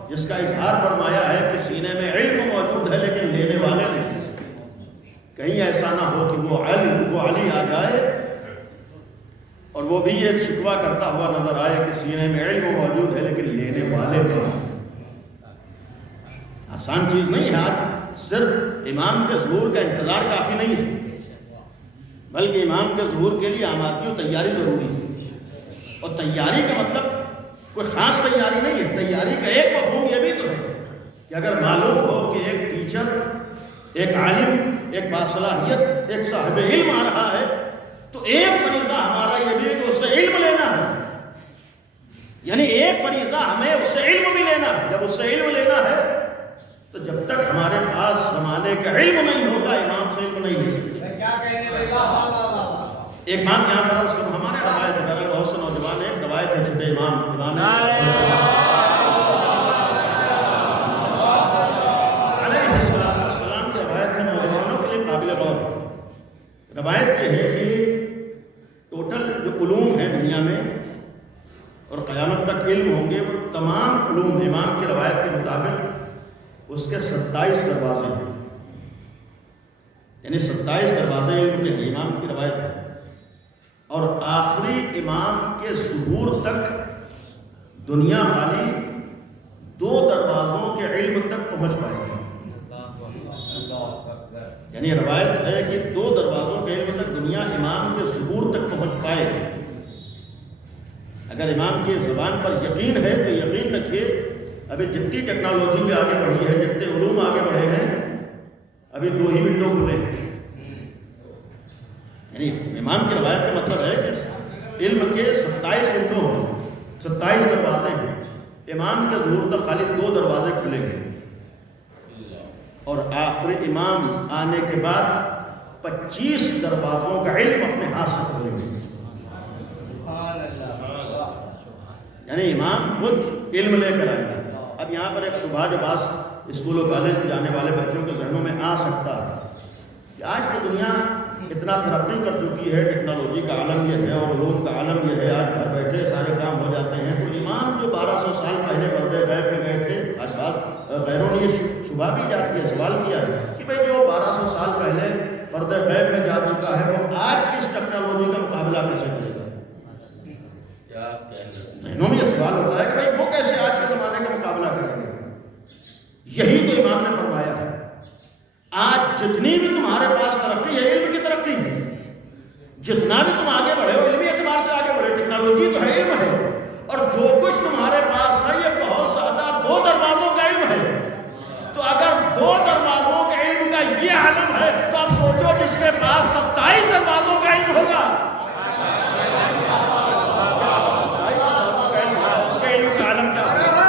جس کا اظہار فرمایا ہے کہ سینے میں علم موجود ہے لیکن لینے والے نہیں، کہیں ایسا نہ ہو کہ وہ علی آ جائے اور وہ بھی یہ شکوہ کرتا ہوا نظر آئے کہ سینے میں علم موجود ہے لیکن لینے والے نہیں. آسان چیز نہیں ہے. آج صرف امام کے ظہور کا انتظار کافی نہیں ہے، بلکہ امام کے ظہور کے لیے آمادگی و تیاری ضروری ہے. اور تیاری کا مطلب کوئی خاص تیاری نہیں ہے. تیاری کا ایک مفہوم یہ بھی تو ہے کہ اگر معلوم ہو کہ ایک ٹیچر، ایک عالم، ایک باصلاحیت، ایک صاحب علم آ رہا ہے تو ایک فریضہ ہمارا یہ بھی کہ اس سے علم لینا ہے. یعنی ایک فریضہ ہمیں اس سے علم بھی لینا ہے. جب اس سے علم لینا ہے تو جب تک ہمارے پاس زمانے کا علم نہیں ہوگا امام سے علم نہیں لے سکتے. ایک بات یہاں پر اس کو ہمارے روایت ہے، بہت سے نوجوان ایک روایت ہے چھوٹے امام علیہ السلام کی روایت ہے، نوجوانوں کے لیے قابل غور. روایت یہ ہے کہ ٹوٹل جو علوم ہیں دنیا میں اور قیامت تک علم ہوں گے وہ تمام علوم امام کی روایت کے مطابق اس کے 27 دروازے ہیں. یعنی 27 دروازے علم کے امام کی روایت ہے. اور آخری امام کے ظہور تک دنیا خالی 2 دروازوں کے علم تک پہنچ پائے گی. یعنی روایت ہے کہ 2 دروازوں کے علم تک دنیا امام کے ظہور تک پہنچ پائے گی. اگر امام کی زبان پر یقین ہے تو یقین رکھیے ابھی جتنی ٹیکنالوجی بھی آگے بڑھی ہے، جتنے علوم آگے بڑھے ہیں، ابھی 2 ہی ونڈو کھلے ہیں. یعنی امام کی روایت کا مطلب ہے کہ علم کے 27 ونڈو ہیں، 27 دروازے ہیں. امام کے ظہور تک خالی 2 دروازے کھلیں گے اور آخری امام آنے کے بعد 25 دروازوں کا علم اپنے ہاتھ سے کھولیں گے. یعنی امام خود علم لے کر آئیں گے. اب یہاں پر ایک شبہ جو بعض اسکول و کالج جانے والے بچوں کے ذہنوں میں آ سکتا ہے کہ آج تو دنیا اتنا ترقی کر چکی ہے، ٹیکنالوجی کا عالم یہ ہے اور علوم کا عالم یہ ہے، آج گھر بیٹھے سارے کام ہو جاتے ہیں. تو امام جو 1200 سال پہلے پردے غیب میں گئے تھے، آج بعض غیروں نے یہ شبہ بھی جاتی ہے، سوال کیا ہے کہ بھئی جو 1200 سال پہلے پردے غیب میں جا چکا ہے وہ آج کس ٹیکنالوجی کا مقابلہ کیسے کرے گا؟ ذہنوں میں یہ سوال ہوتا ہے کہ بھئی وہ کیسے آج کے زمانے کا مقابلہ کریں گے؟ یہی تو امام نے فرمایا ہے. آج جتنی بھی تمہارے پاس ترقی ہے علم کی ترقی ہے، جتنا بھی تم آگے بڑھے ہو علمی اعتبار سے آگے بڑھے، ٹیکنالوجی تو ہے، علم ہے، اور جو کچھ تمہارے پاس ہے یہ بہت زیادہ 2 دروازوں کا علم ہے. تو اگر 2 دروازوں کے علم کا یہ عالم ہے تو اب سوچو جس کے پاس 27 دروازوں کا علم ہوگا، اس کے علم کا عالم کیا ہوگا؟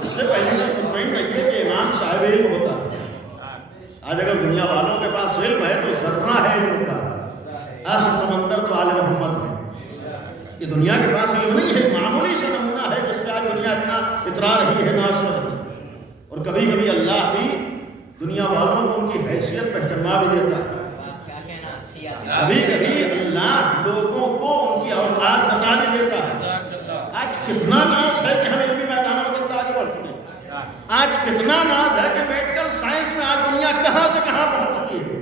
اس سے پہلے مطمئن رہیے کہ امام صاحب علم ہوتا ہے. آج اگر دنیا والوں کے پاس علم ہے تو ذرہ ہے علم کا، اصل سمندر تو آل محمد ہے. یہ دنیا کے پاس علم نہیں ہے، معمولی سے نمونہ ہے جس پہ آج دنیا اتنا اترا رہی ہے، ناز کر رہی ہے. اور کبھی کبھی اللہ بھی دنیا والوں کو ان کی حیثیت پہچانوا بھی دیتا ہے. کبھی کبھی اللہ لوگوں کو ان کی اوقات بتا بھی دیتا ہے. آج کتنا ناز ہے کہ ہم علمی میدانوں میں کتنا آگے بڑھ چکے ہیں. آج کتنا ناز ہے کہ میڈیکل سائنس میں آج دنیا کہاں سے کہاں پہنچ چکی ہے.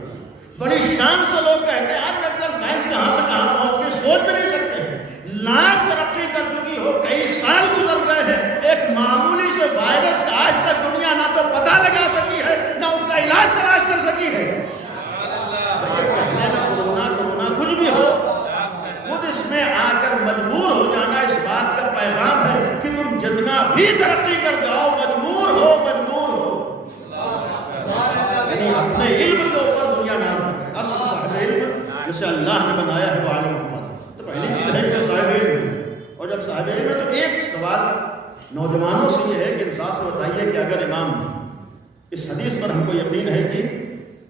بڑی شان سے لوگ کہتے ہیں آج میڈیکل سائنس کہاں سے کہاں پہنچ کے سوچ بھی نہیں سکتے. لاکھ ترقی کر چکی ہو، کئی سال گزر گئے ہیں، ایک معمولی سے وائرس کا آج تک دنیا نہ تو پتہ لگا سکی ہے نہ اس کا علاج تلاش کر سکی ہے. کورونا کچھ بھی ہو، خود اس میں آ کر مجبور ہو جانا اس بات کا پیغام ہے کہ تم جتنا بھی ترقی کر جاؤ مجبور ہو. یعنی اپنے علم کے اوپر دنیا ناز کرے. اصل صاحب علم جسے اللہ نے بنایا ہے وہ عالم محمد. تو پہلی چیز ہے کہ صاحب علم ہے. اور جب صاحب علم ہے تو ایک سوال نوجوانوں سے یہ ہے کہ انصاف سے بتائیے کہ اگر امام اس حدیث پر ہم کو یقین ہے کہ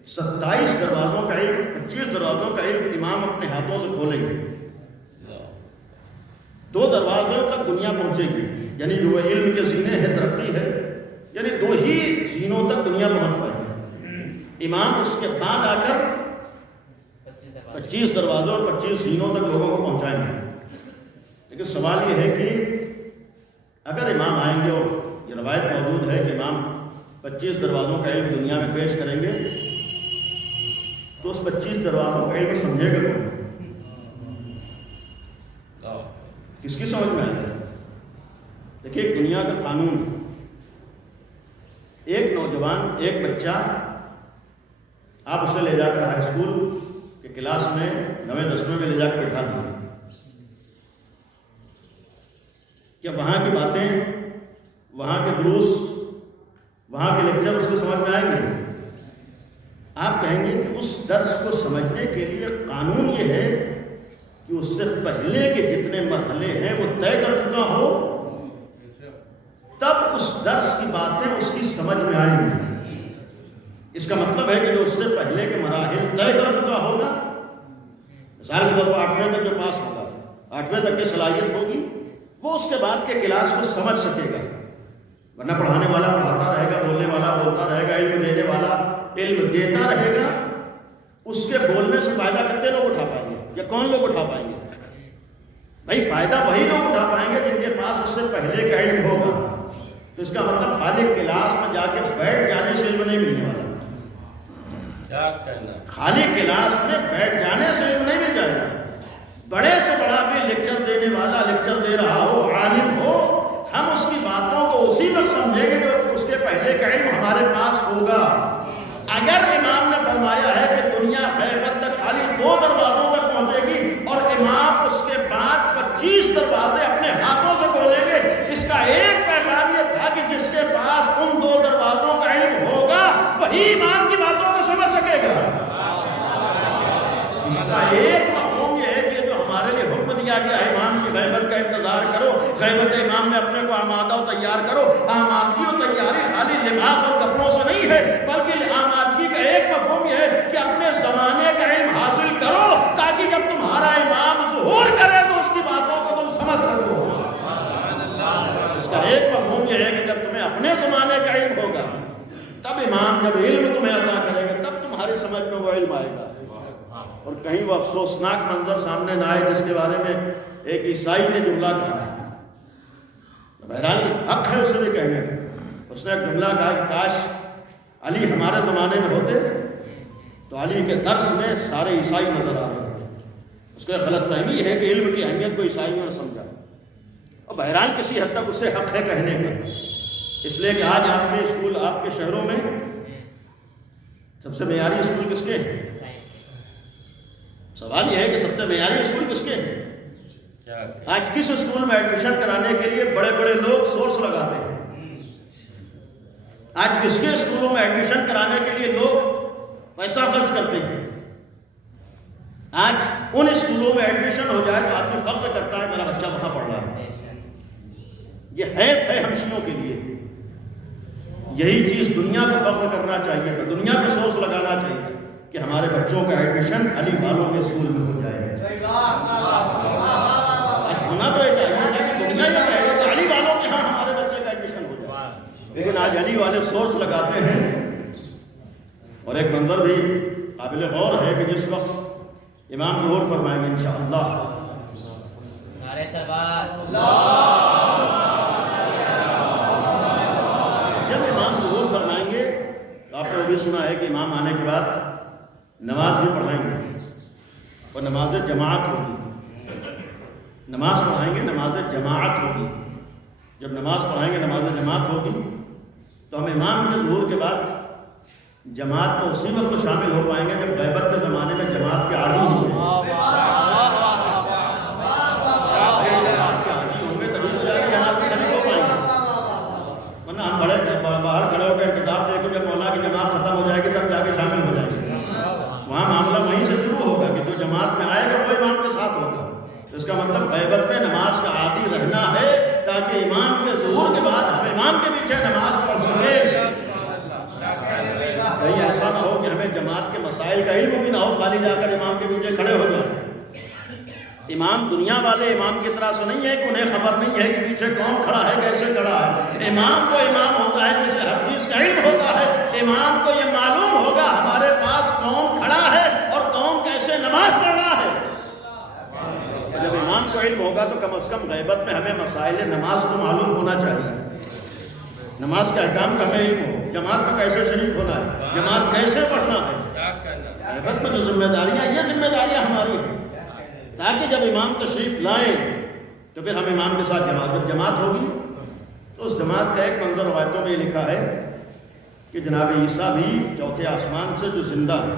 27 دروازوں کا علم، 25 دروازوں کا علم امام اپنے ہاتھوں سے کھولیں گے. 2 دروازوں تک دنیا پہنچے گی، یعنی جو علم کے زینے ہیں، ترقی ہے، یعنی 2 ہی زینوں تک دنیا پہنچ پائے گی. امام اس کے بعد آ کر 25 دروازوں اور 25 زینوں تک لوگوں کو پہنچائیں گے. لیکن سوال یہ ہے کہ اگر امام آئیں گے، اور یہ روایت موجود ہے کہ امام 25 دروازوں کا علم دنیا میں پیش کریں گے، تو اس 25 دروازوں کا علم سمجھے گا کون؟ کس کی سمجھ میں آئے گا؟ دیکھیے ایک دنیا کا قانون، ایک نوجوان، ایک بچہ، آپ اسے لے جا کر ہائی اسکول کے کلاس میں 9ویں 10ویں میں لے جا کر بٹھا دیجیے. کیا وہاں کی باتیں، وہاں کے دروس، وہاں کے لیکچر اس کو سمجھ میں آئیں گے؟ آپ کہیں گے کہ اس درس کو سمجھنے کے لیے قانون یہ ہے کہ اس سے پہلے کے جتنے مرحلے ہیں وہ طے کر چکا ہو، تب اس درس کی باتیں اس کی سمجھ میں آئیں گی. اس کا مطلب ہے کہ جو اس سے پہلے کے مراحل طے کر چکا ہوگا، مثال کے طور پر 8ویں تک جو پاس ہوگا، 8ویں تک کی صلاحیت ہوگی، وہ اس کے بعد کے کلاس کو سمجھ سکے گا. ورنہ پڑھانے والا پڑھاتا رہے گا، بولنے والا بولتا رہے گا، علم دینے والا علم دیتا رہے گا. اس کے بولنے سے فائدہ کتنے لوگ اٹھا پائیں گے، یا کون لوگ اٹھا پائیں گے؟ بھائی فائدہ وہی لوگ اٹھا پائیں گے جن کے پاس اس سے پہلے کا علم ہوگا. تو اس کا مطلب خالی کلاس میں جا کے بیٹھ جانے سے علم نہیں ملنے والا. خالی کلاس میں بیٹھ جانے سے علم نہیں مل جائے گا. بڑے سے بڑا بھی لیکچر دینے والا لیکچر دے رہا ہو، عالم ہو، ہم اس کی باتوں کو اسی وقت سمجھیں گے جو اس کے پہلے کا علم ہمارے پاس ہوگا. اگر امام نے فرمایا ہے کہ دنیا غیبت تک خالی 2 دروازوں تک پہنچے گی، اور امام اس کے بعد 25 دروازے اپنے ہاتھوں سے کھولیں گے، اس کا ایک پیغام یہ تھا کہ جس کے پاس ان 2 دروازوں کا علم ہوگا وہی امام کی باتوں کو سمجھ سکے گا. اس کا ایک مفہوم یہ ہے کہ جو ہمارے لیے حکم دیا گیا ہے امام کی غیبت کا انتظار کرو، غیبت امام میں اپنے کو آمادہ و تیار کرو. آمادگی و تیاری خالی لباس اور کپڑوں سے نہیں ہے، بلکہ آمادگی کا ایک مفہوم یہ ہے کہ اپنے زمانے کا علم حاصل کرو، تاکہ جب تمہارا امام ظہور کرے تو اس کی باتوں کو تم سمجھ سکو. اس کا ایک مفہوم یہ ہے کہ جب تمہیں اپنے زمانے کا علم ہوگا، تب امام جب علم تمہیں عطا کرے گا، تب تمہاری سمجھ میں وہ علم آئے گا. اور کہیں وہ افسوسناک منظر سامنے نہ آئے جس کے بارے میں ایک عیسائی نے جملہ کہا ہے. بہرحال حق ہے اسے بھی کہنے کا. اس نے ایک جملہ کہا کہ کاش علی ہمارے زمانے میں ہوتے تو علی کے درس میں سارے عیسائی نظر آ رہے ہیں. اس کو غلط فہمی ہے کہ علم کی اہمیت کو عیسائیوں نے سمجھا، اور بہرحال کسی حد تک اسے حق ہے کہنے کا. اس لیے کہ آج آپ کے اسکول، آپ کے شہروں میں سب سے معیاری اسکول کس کے ہیں؟ سوال یہ ہے کہ سب سے معیاری اسکول کس کے ہیں؟ آج کس اسکول میں ایڈمیشن کرانے کے لیے بڑے بڑے لوگ سورس لگاتے ہیں؟ آج کس کے اسکولوں میں ایڈمیشن کرانے کے لیے لوگ پیسہ خرچ کرتے ہیں؟ آج ان اسکولوں میں ایڈمیشن ہو جائے تو آدمی فخر کرتا ہے میرا بچہ وہاں پڑھ رہا ہے. یہ حیف ہے ہم شیعوں کے لیے. یہی چیز دنیا کو فخر کرنا چاہیے تھا، دنیا کو سورس لگانا چاہیے کہ ہمارے بچوں کا ایڈمیشن علی والوں کے اسکول میں ہو جائے. ہونا تو یہ چاہیے تھا کہ دنیا یہ کہے کہ علی والوں کے ہاں ہمارے بچے کا ایڈمیشن ہو جائے. لیکن آج علی والے سورس لگاتے ہیں. اور ایک منظر بھی قابل غور ہے کہ جس وقت امام ظہور فرمائیں گے انشاءاللہ، جب امام ظہور فرمائیں گے تو آپ نے وہ بھی سنا ہے کہ امام آنے کے بعد نماز بھی پڑھائیں گے، اور نماز جماعت ہوگی. نماز پڑھائیں گے، نماز جماعت ہوگی. جب نماز پڑھائیں گے، نماز جماعت ہوگی، تو ہم امام کے ظہور کے بعد جماعت میں اسی وقت شامل ہو پائیں گے جب غیبت کے زمانے میں جماعت کے عادی ہوں گے. عادی ہوں گے تبھی تو جا کے جماعت میں شریک ہو پائیں گے. ورنہ ہم بڑے باہر کھڑے ہو کے انتظار دیکھو جب مولا کی جماعت ختم ہو جائے گی تب جا کے شامل ہو جائیں گے. وہاں معاملہ وہیں سے شروع ہوگا کہ جو جماعت میں آئے گا وہ امام کے ساتھ ہوگا. اس کا مطلب غیبت میں نماز کا عادی رہنا ہے تاکہ امام کے ظہور کے بعد ہم امام کے پیچھے نماز پڑھ سکیں. کہیں ایسا نہ ہو کہ ہمیں جماعت کے مسائل کا علم بھی نہ ہو، خالی جا کر امام کے پیچھے کھڑے ہو جائیں۔ امام دنیا والے امام کی طرح سے نہیں ہے کہ انہیں خبر نہیں ہے کہ پیچھے کون کھڑا ہے، کیسے کھڑا ہے۔ امام کو امام ہوتا ہے جسے ہر چیز کا علم ہوتا ہے۔ امام کو یہ معلوم ہوگا ہمارے پاس کون کھڑا ہے اور کون کیسے نماز پڑھنا ہے۔ جب امام کو علم ہوگا تو کم از کم غیبت میں ہمیں مسائل نماز کو معلوم ہونا چاہیے، نماز کا احکام کا ہمیں علم ہو، جماعت میں کیسے شریک ہونا ہے، جماعت کیسے پڑھنا ہے۔ غیبت میں جو ذمہ داریاں، یہ ذمہ داریاں ہماری ہیں، تاکہ جب امام تشریف لائیں تو پھر ہم امام کے ساتھ جب جماعت ہوگی تو اس جماعت کا ایک منظر روایتوں میں یہ لکھا ہے کہ جناب عیسیٰ بھی چوتھے آسمان سے جو زندہ ہے،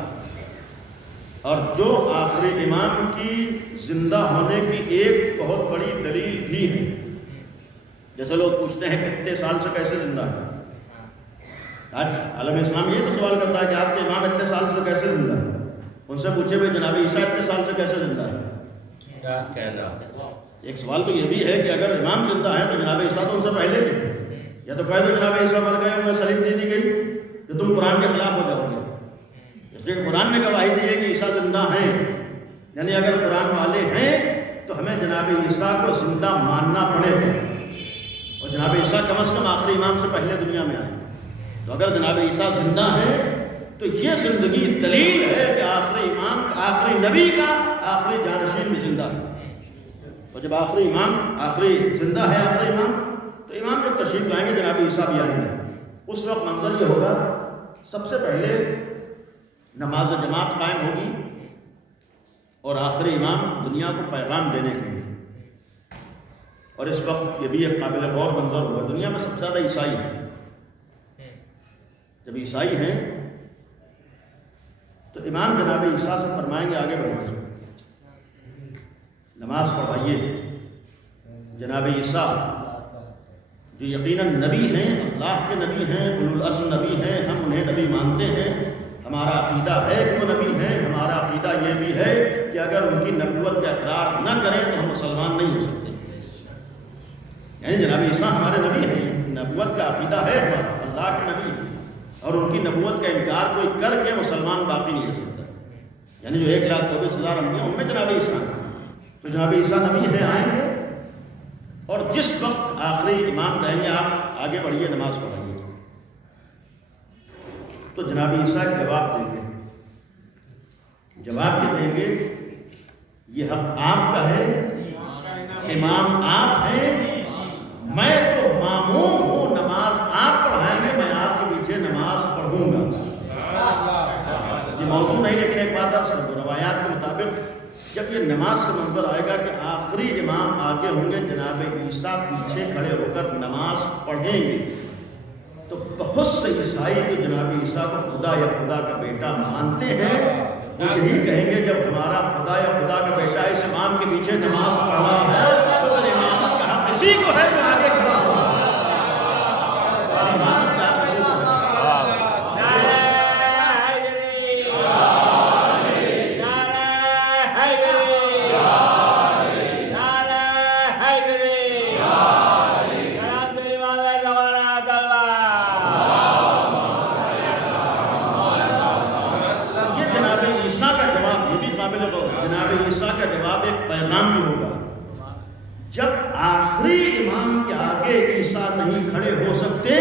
اور جو آخری امام کی زندہ ہونے کی ایک بہت بڑی دلیل بھی ہے۔ جیسے لوگ پوچھتے ہیں کہ اتنے سال سے کیسے زندہ ہے، آج عالم اسلام یہ تو سوال کرتا ہے کہ آپ کے امام اتنے سال سے کیسے زندہ ہے۔ ان سے پوچھے بھائی جناب عیسیٰ اتنے سال سے کیسے زندہ ہے۔ ایک سوال تو یہ بھی ہے کہ اگر امام زندہ ہے تو جناب عیسیٰ تو ان سے پہلے گئے، یا تو کہہ دو جناب عیسیٰ مر گئے، انہیں صلیب دے دی گئی، جو تم قرآن کے خلاف ہو جاؤ گے۔ اس لیے قرآن نے گواہی دی ہے کہ عیسیٰ زندہ ہیں، یعنی اگر قرآن والے ہیں تو ہمیں جناب عیسیٰ کو زندہ ماننا پڑے گا، اور جناب عیسیٰ کم از کم آخری امام سے پہلے دنیا میں آئے۔ تو اگر جناب عیسیٰ زندہ ہیں تو یہ زندگی دلیل ہے کہ آخری امام، آخری نبی کا آخری جانشین بھی زندہ ہے۔ اور جب آخری امام آخری زندہ ہے، آخری امام، تو امام جب تشریف لائیں گے جناب عیسیٰ بھی آئیں گے۔ اس وقت منظر یہ ہوگا، سب سے پہلے نماز جماعت قائم ہوگی اور آخری امام دنیا کو پیغام دینے کے لیے۔ اور اس وقت یہ بھی ایک قابل غور منظر ہوگا، دنیا میں سب سے زیادہ عیسائی ہیں۔ جب عیسائی ہیں تو امام جناب عیسیٰ سے فرمائیں گے آگے بڑھیے، نماز پڑھائیے۔ جناب عیسیٰ جو یقیناً نبی ہیں، اللہ کے نبی ہیں، اولو العزم نبی ہیں، ہم انہیں نبی مانتے ہیں، ہمارا عقیدہ ہے کہ وہ نبی ہیں، ہمارا عقیدہ یہ بھی ہے کہ اگر ان کی نبوت کا اقرار نہ کریں تو ہم مسلمان نہیں ہو سکتے۔ یعنی جناب عیسیٰ ہمارے نبی ہیں، نبوت کا عقیدہ ہے ہمارا، اللہ کے نبی ہیں، اور ان کی نبوت کا انکار کوئی کر کے مسلمان باقی نہیں رہ سکتا۔ یعنی جو 1,24,000 انبیاء ان میں جناب عیسیٰ ہیں، تو جناب عیسیٰ نبی ہیں، آئیں گے، اور جس وقت آخری امام کہیں گے آپ آگے بڑھیے نماز پڑھائیے، تو جناب عیسیٰ جواب دیں گے۔ جواب یہ دیں گے یہ حق آپ کا ہے، امام آپ ہیں، میں تو ماموم ہوں، نماز آپ پڑھائیں گے، میں آپ کے پیچھے نماز پڑھوں گا۔ یہ موضوع نہیں، لیکن ایک بات عرض کر دو، روایات کے مطابق جب یہ نماز کا منظر آئے گا کہ آخری امام آگے ہوں گے، جناب عیسیٰ پیچھے کھڑے ہو کر نماز پڑھیں گے، تو بہت سے عیسائی جو جناب عیسیٰ کو خدا یا خدا کا بیٹا مانتے ہیں وہ یہی کہیں گے جب ہمارا خدا یا خدا کا بیٹا اس امام کے پیچھے نماز پڑھ رہا ہے تو امامت کا حق اسی کو ہے جو آگے کھڑا ہوا۔ امامت کا حق اسی کو ہے۔ جناب عیسیٰ کا جواب ایک پیغام بھی ہوگا، جب آخری امام کے آگے عیسیٰ نہیں کھڑے ہو سکتے،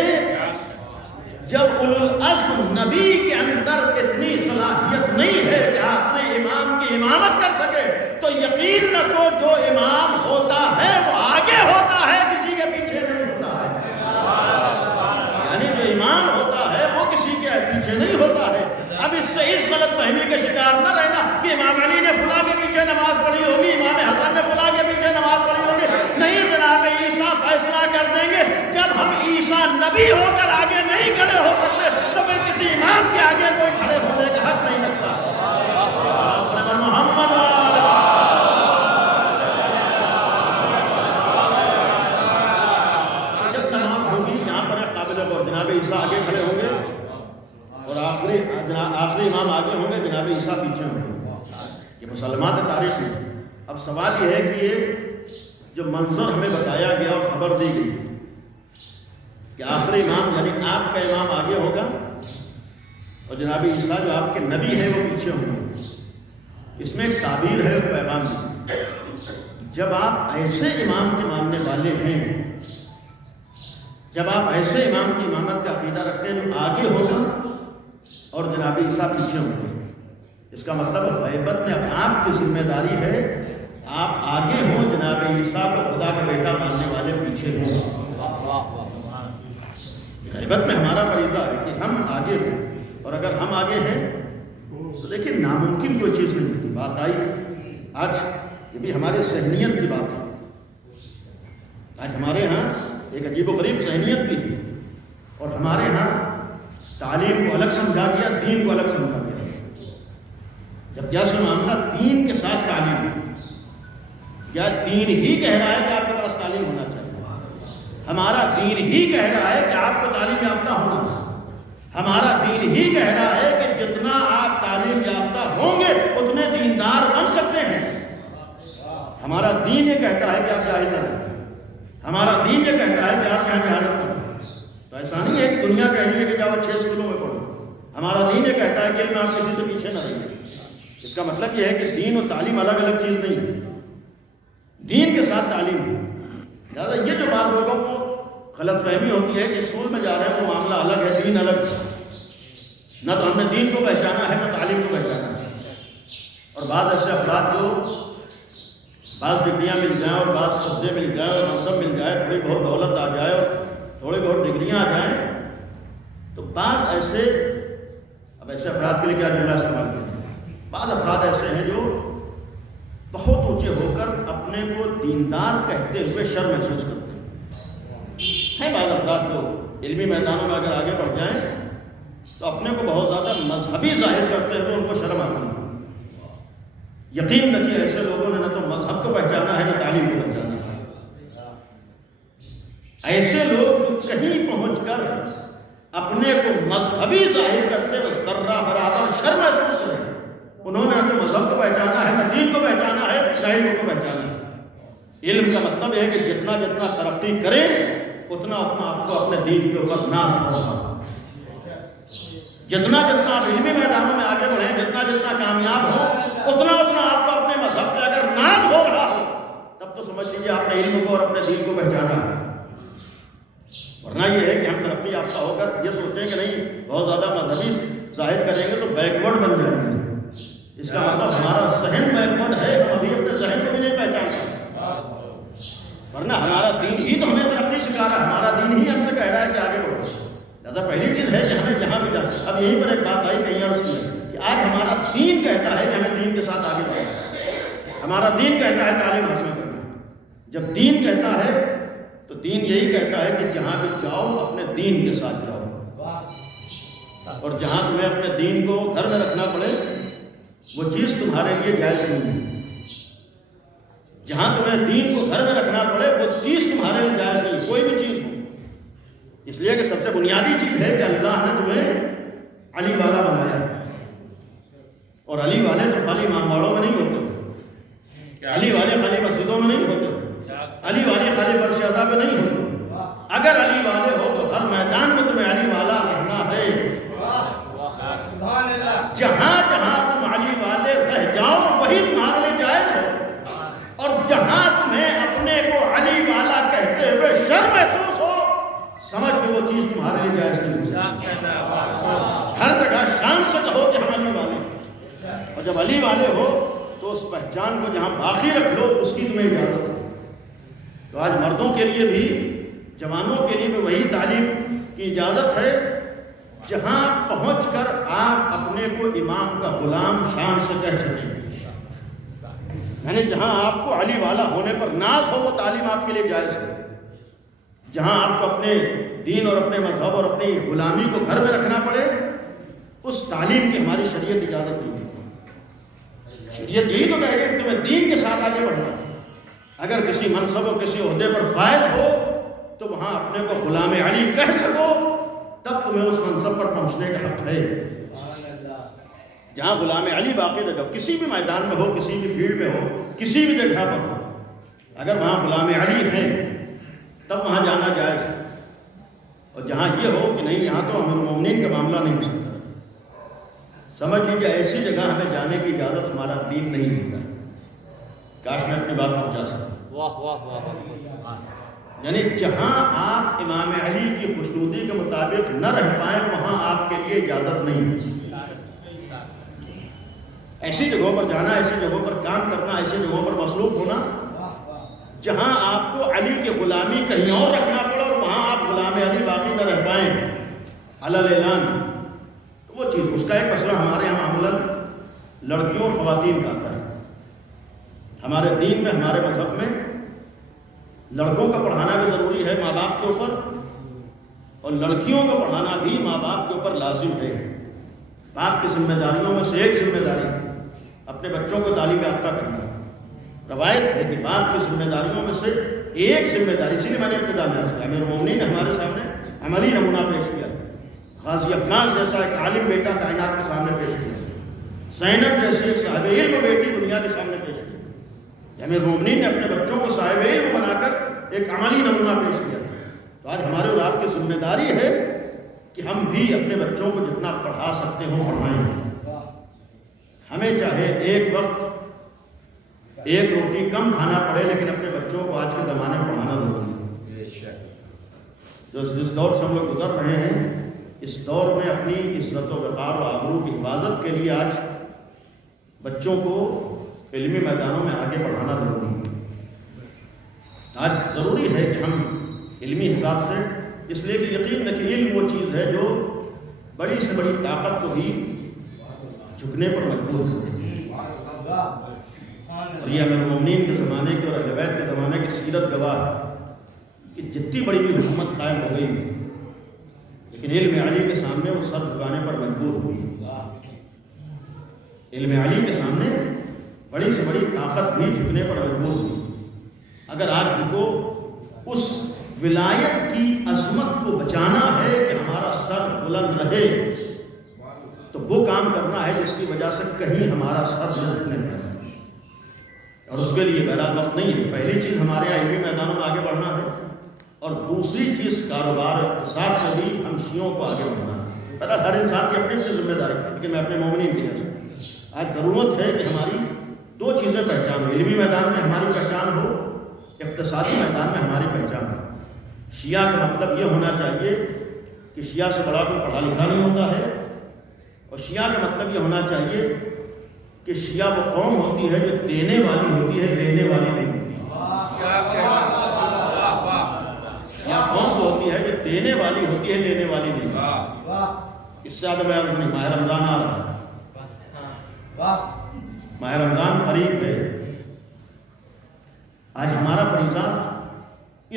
جب اولو العزم نبی کے اندر اتنی صلاحیت نہیں ہے کہ آخری امام کی امامت کر سکے، تو یقین نہ تو جو امام ہوتا ہے وہ آگے ہوتا ہے، کسی کے پیچھے نہیں ہوتا ہے۔ یعنی جو امام ہوتا ہے وہ کسی کے پیچھے نہیں ہوتا ہے۔ اب اس سے اس غلط فہمی کے شکار نہ رہنا کہ امام علی نے فلاں کے پیچھے نماز پڑھی ہوگی، امام حسن نے فلاں کے پیچھے نماز پڑھی ہوگی، نہیں، جناب عیسیٰ فیصلہ کر دیں گے۔ جب ہم عیسیٰ نبی ہو کر آگے نہیں کھڑے ہو سکتے تو پھر کسی امام کے آگے کوئی کھڑے ہونے کا حق نہیں لگتا۔ محمد جب نماز ہوگی یہاں پر قابل غور جناب عیسیٰ آگے کھڑے ہوں گے اور آخری امام آگے ہوں گے، جناب عیسیٰ پیچھے ہوں گے۔ یہ مسلمات تاریخ میں۔ اب سوال یہ ہے کہ یہ جو منظر ہمیں بتایا گیا اور خبر دی گئی کہ آخری امام یعنی آپ کا امام آگے ہوگا اور جناب عیسیٰ جو آپ کے نبی ہیں وہ پیچھے ہوں گے. اس میں ایک تعبیر ہے اور پیغام ہے. جب آپ ایسے امام کے ماننے والے ہیں، جب آپ ایسے امام کی امامت کا عقیدہ رکھتے ہیں جو آگے ہوگا اور جناب عیسیٰ پیچھے ہوں گے، اس کا مطلب غیبت میں اب آپ کی ذمہ داری ہے آپ آگے ہوں، جناب عیسیٰ کو خدا کا بیٹا ماننے والے پیچھے ہوں. غیبت میں ہمارا فریضہ ہے کہ ہم آگے ہوں، اور اگر ہم آگے ہیں تو دیکھیں ناممکن کوئی چیز نہیں ہوتی. بات آئی آج یہ بھی ہمارے ذہنیت کی بات ہے. آج ہمارے ہاں ایک عجیب و غریب ذہنیت بھی ہے، اور ہمارے ہاں تعلیم کو الگ سمجھا گیا، دین کو الگ سمجھا گیا. جب کیا معاملہ دین کے ساتھ تعلیم ہے، کیا دین ہی کہہ رہا ہے کہ آپ کے پاس تعلیم ہونا چاہیے؟ ہمارا دین ہی کہہ رہا ہے کہ آپ کو تعلیم یافتہ ہونا ہے. ہمارا دین ہی کہہ رہا ہے کہ جتنا آپ تعلیم یافتہ ہوں گے اتنے دیندار بن سکتے ہیں. ہمارا دین یہ کہتا ہے کہ آپ جاہل نہ رہیں. ہمارا دین یہ کہتا ہے کہ آپ یہاں جہالت نہ ہوں. تو ایسا نہیں ہے کہ دنیا کہہ رہی ہے کہ جاؤ 6 اسکولوں میں پڑھو. ہمارا دین یہ کہتا ہے کہ علم آپ کسی سے پیچھے نہ رہیں. اس کا مطلب یہ ہے کہ دین اور تعلیم الگ الگ چیز نہیں ہے، دین کے ساتھ تعلیم ہے. لہٰذا یہ جو بعض لوگوں کو غلط فہمی ہوتی ہے کہ اسکول میں جا رہے ہیں وہ معاملہ الگ ہے، دین الگ ہے. نہ تو ہم نے دین کو پہچانا ہے نہ تعلیم کو پہچانا ہے. اور بعض ایسے افراد جو بعض ڈگریاں مل جائیں اور بعض عہدے مل جائیں اور منصب مل جائے، تھوڑی بہت دولت آ جائے اور تھوڑی بہت ڈگریاں آ جائیں، تو بعض ایسے، اب ایسے افراد کے لیے کیا جملہ استعمال کیا جائے، بعض افراد ایسے ہیں جو بہت اونچے ہو کر اپنے کو دیندار کہتے ہوئے شرم محسوس کرتے ہیں. بعض افراد جو علمی میدانوں میں اگر آگے بڑھ جائیں تو اپنے کو بہت زیادہ مذہبی ظاہر کرتے ہوئے ان کو شرم آتی ہے. یقین رکھیے ایسے لوگوں نے نہ تو مذہب کو پہچانا ہے نہ تعلیم کو پہچانا ہے. ایسے لوگ جو کہیں پہنچ کر اپنے کو مذہبی ظاہر کرتے ہوئے ذرہ برابر شرم محسوس کریں، انہوں نے نہ تو مذہب کو پہچانا ہے نہ دین کو پہچانا ہے نہ علم کو پہچانا ہے. علم کا مطلب ہے کہ جتنا جتنا ترقی کریں اتنا اتنا آپ کو اپنے دین کے اوپر ناز ہوگا. جتنا جتنا آپ علمی میدانوں میں آگے بڑھیں، جتنا جتنا کامیاب ہو، اتنا اتنا آپ کو اپنے مذہب پہ اگر ناز ہو رہا ہو تب تو سمجھ لیجیے آپ نے علم کو اور اپنے دین کو پہچانا ہے. ورنہ یہ ہے کہ ہم ترقی یافتہ ہو کر یہ سوچیں کہ نہیں بہت زیادہ مذہبی ظاہر کریں گے تو بیکورڈ بن جائیں گے. اس کا مطلب ہمارا ذہن بیکورڈ ہے، ہم ابھی اپنے ذہن کو بھی نہیں پہچانتے. ورنہ ہمارا دین ہی تو ہمیں ترقی سکھا رہا ہے، ہمارا دین ہی ہم سے کہہ رہا ہے کہ آگے بڑھو. لہٰذا پہلی چیز ہے کہ ہمیں جہاں بھی جاتے ہیں. اب یہیں پر ایک بات آئی کہیں اور اس کی کہ آج ہمارا دین کہتا ہے کہ ہمیں دین کے ساتھ آگے بڑھنا ہے. ہمارا دین کہتا ہے تعلیم حاصل کرنا ہے. جب دین کہتا ہے تو دین یہی کہتا ہے کہ جہاں بھی جاؤ اپنے دین کے ساتھ جاؤ، اور جہاں تمہیں اپنے دین کو گھر میں رکھنا پڑے وہ چیز تمہارے لیے جائز نہیں ہے. جہاں تمہیں دین کو گھر میں رکھنا پڑے وہ چیز تمہارے لیے جائز نہیں ہے، کوئی بھی چیز ہو. اس لیے کہ سب سے بنیادی چیز ہے کہ اللہ نے تمہیں علی والا بنایا ہے. اور علی والے تو خالی امامباڑوں میں نہیں ہوتے، علی والے خالی مسجدوں میں نہیں ہوتے، علی والے خالی فرش اعضاء پہ نہیں ہوتے. اگر علی والے ہو تو ہر میدان میں تمہیں علی والا رہنا ہے. جہاں جہاں تم علی والے رہ جاؤ وہی تمہارے لیے جائز ہے. اور جہاں تمہیں اپنے کو علی والا کہتے ہوئے شرم محسوس ہو، سمجھ کہ وہ چیز تمہارے لیے جائز نہیں ہو سکتی. ہر جگہ شان سے کہو کہ ہم علی والے، اور جب علی والے ہو تو اس پہچان کو جہاں باقی رکھ لو اس کی تمہیں اجازت ہے. تو آج مردوں کے لیے بھی جوانوں کے لیے بھی وہی تعلیم کی اجازت ہے جہاں پہنچ کر آپ اپنے کو امام کا غلام شان سے کہہ سکیں. یعنی جہاں آپ کو علی والا ہونے پر ناز ہو وہ تعلیم آپ کے لیے جائز ہے. جہاں آپ کو اپنے دین اور اپنے مذہب اور اپنی غلامی کو گھر میں رکھنا پڑے اس تعلیم کی ہماری شریعت اجازت نہیں دیتی. شریعت یہی تو کہے گی کہ تمہیں دین کے ساتھ آگے بڑھنا ہے. اگر کسی منصب اور کسی عہدے پر فائز ہو تو وہاں اپنے کو غلام علی کہہ سکو تب تمہیں اس منصب پر پہنچنے کا حق ہے. جہاں غلام علی باقی رہے گا، کسی بھی میدان میں ہو، کسی بھی فیلڈ میں ہو، کسی بھی جگہ پر ہو، اگر وہاں غلام علی ہیں تب وہاں جانا جائز ہے. اور جہاں یہ ہو کہ نہیں یہاں تو امیر المومنین کا معاملہ نہیں ہو سکتا، سمجھ لیجیے ایسی جگہ ہمیں جانے کی اجازت ہمارا دین نہیں دیتا. کاش میں اپنی بات پہنچا سکوں. واہ واہ واہ واہ. یعنی جہاں آپ امام علی کی خوشنودی کے مطابق نہ رہ پائیں وہاں آپ کے لیے اجازت نہیں ہے. ایسی جگہوں پر جانا، ایسی جگہوں پر کام کرنا، ایسی جگہوں پر مصروف ہونا جہاں آپ کو علی کی غلامی کہیں اور رکھنا پڑے اور وہاں آپ غلام علی باقی نہ رہ پائیں علل اعلان، تو وہ چیز، اس کا ایک مسئلہ ہمارے یہاں معمولاً لڑکیوں اور خواتین کا آتا ہے. ہمارے دین میں، ہمارے مذہب میں لڑکوں کا پڑھانا بھی ضروری ہے ماں باپ کے اوپر، اور لڑکیوں کا پڑھانا بھی ماں باپ کے اوپر لازم ہے. باپ کی ذمہ داریوں میں سے ایک ذمہ داری اپنے بچوں کو تعلیم یافتہ کرنا. روایت ہے کہ باپ کی ذمہ داریوں میں سے ایک ذمہ داری، اسی لیے میں نے ابتدا میں امیر المومنین نے ہمارے سامنے عملی نمونہ پیش کیا. غازی عباس جیسا ایک عالم بیٹا کائنات کے سامنے پیش کیا. زینب جیسی ایک صاحب علم بیٹی دنیا کے سامنے پیش کی. امیر المومنین نے اپنے بچوں کو صاحب علم بنا کر ایک عملی نمونہ پیش کیا. تو آج ہمارے اور آپ کی ذمہ داری ہے کہ ہم بھی اپنے بچوں کو جتنا پڑھا سکتے ہوں پڑھائیں. ہمیں چاہے ایک وقت ایک روٹی کم کھانا پڑے لیکن اپنے بچوں کو آج کے زمانے میں پڑھانا ضروری ہے. جس دور سے ہم لوگ گزر رہے ہیں اس دور میں اپنی عزت و وقار و آبرو کی حفاظت کے لیے آج بچوں کو علمی میدانوں میں آگے بڑھانا ضروری ہے. آج ضروری ہے کہ ہم علمی حساب سے، اس لیے کہ یقین ہے کہ علم وہ چیز ہے جو بڑی سے بڑی طاقت کو بھی جھکنے پر مجبور ہے. اور یہ امیر المومنین کے زمانے کے اور اہل بیت کے زمانے کی سیرت گواہ ہے کہ جتنی بڑی بھی حکومت قائم ہو گئی لیکن علم علی کے سامنے وہ سر جھکانے پر مجبور ہوئی. علم علی کے سامنے بڑی سے بڑی طاقت بھی جھکنے پر مجبور ہوئی. اگر آج ہم کو اس ولایت کی عظمت کو بچانا ہے کہ ہمارا سر بلند رہے تو وہ کام کرنا ہے جس کی وجہ سے کہیں ہمارا سر نہ جھکنے پائے. اور اس کے لیے بہرحال وقت نہیں ہے. پہلی چیز ہمارے یہاں علمی میدانوں میں آگے بڑھنا ہے اور دوسری چیز کاروبار اقتصاد میں بھی ہم شیعوں کو آگے بڑھنا ہے. بہرحال ہر انسان کی اپنی اپنی ذمہ داری ہے لیکن میں اپنے مومنین کی حیثیت آج ضرورت ہے کہ ہماری دو چیزیں پہچان ہو. علمی میدان میں ہماری پہچان ہو، اقتصادی میدان میں ہماری پہچان ہو. شیعہ کا مطلب یہ ہونا چاہیے کہ شیعہ سے بڑا کوئی پڑھا لکھا نہیں ہوتا ہے، اور شیعہ کا مطلب یہ ہونا چاہیے کہ شیعہ وہ قوم ہوتی ہے جو دینے والی ہوتی ہے، لینے والی نہیں ہوتی. شیعہ قوم وہ ہوتی ہے جو دینے والی ہوتی ہے، لینے والی نہیں ہوتی. اس سے زیادہ میں عرض نہیں. ماہ رمضان آ رہا ہے، ماہ رمضان قریب ہے. آج ہمارا فریضہ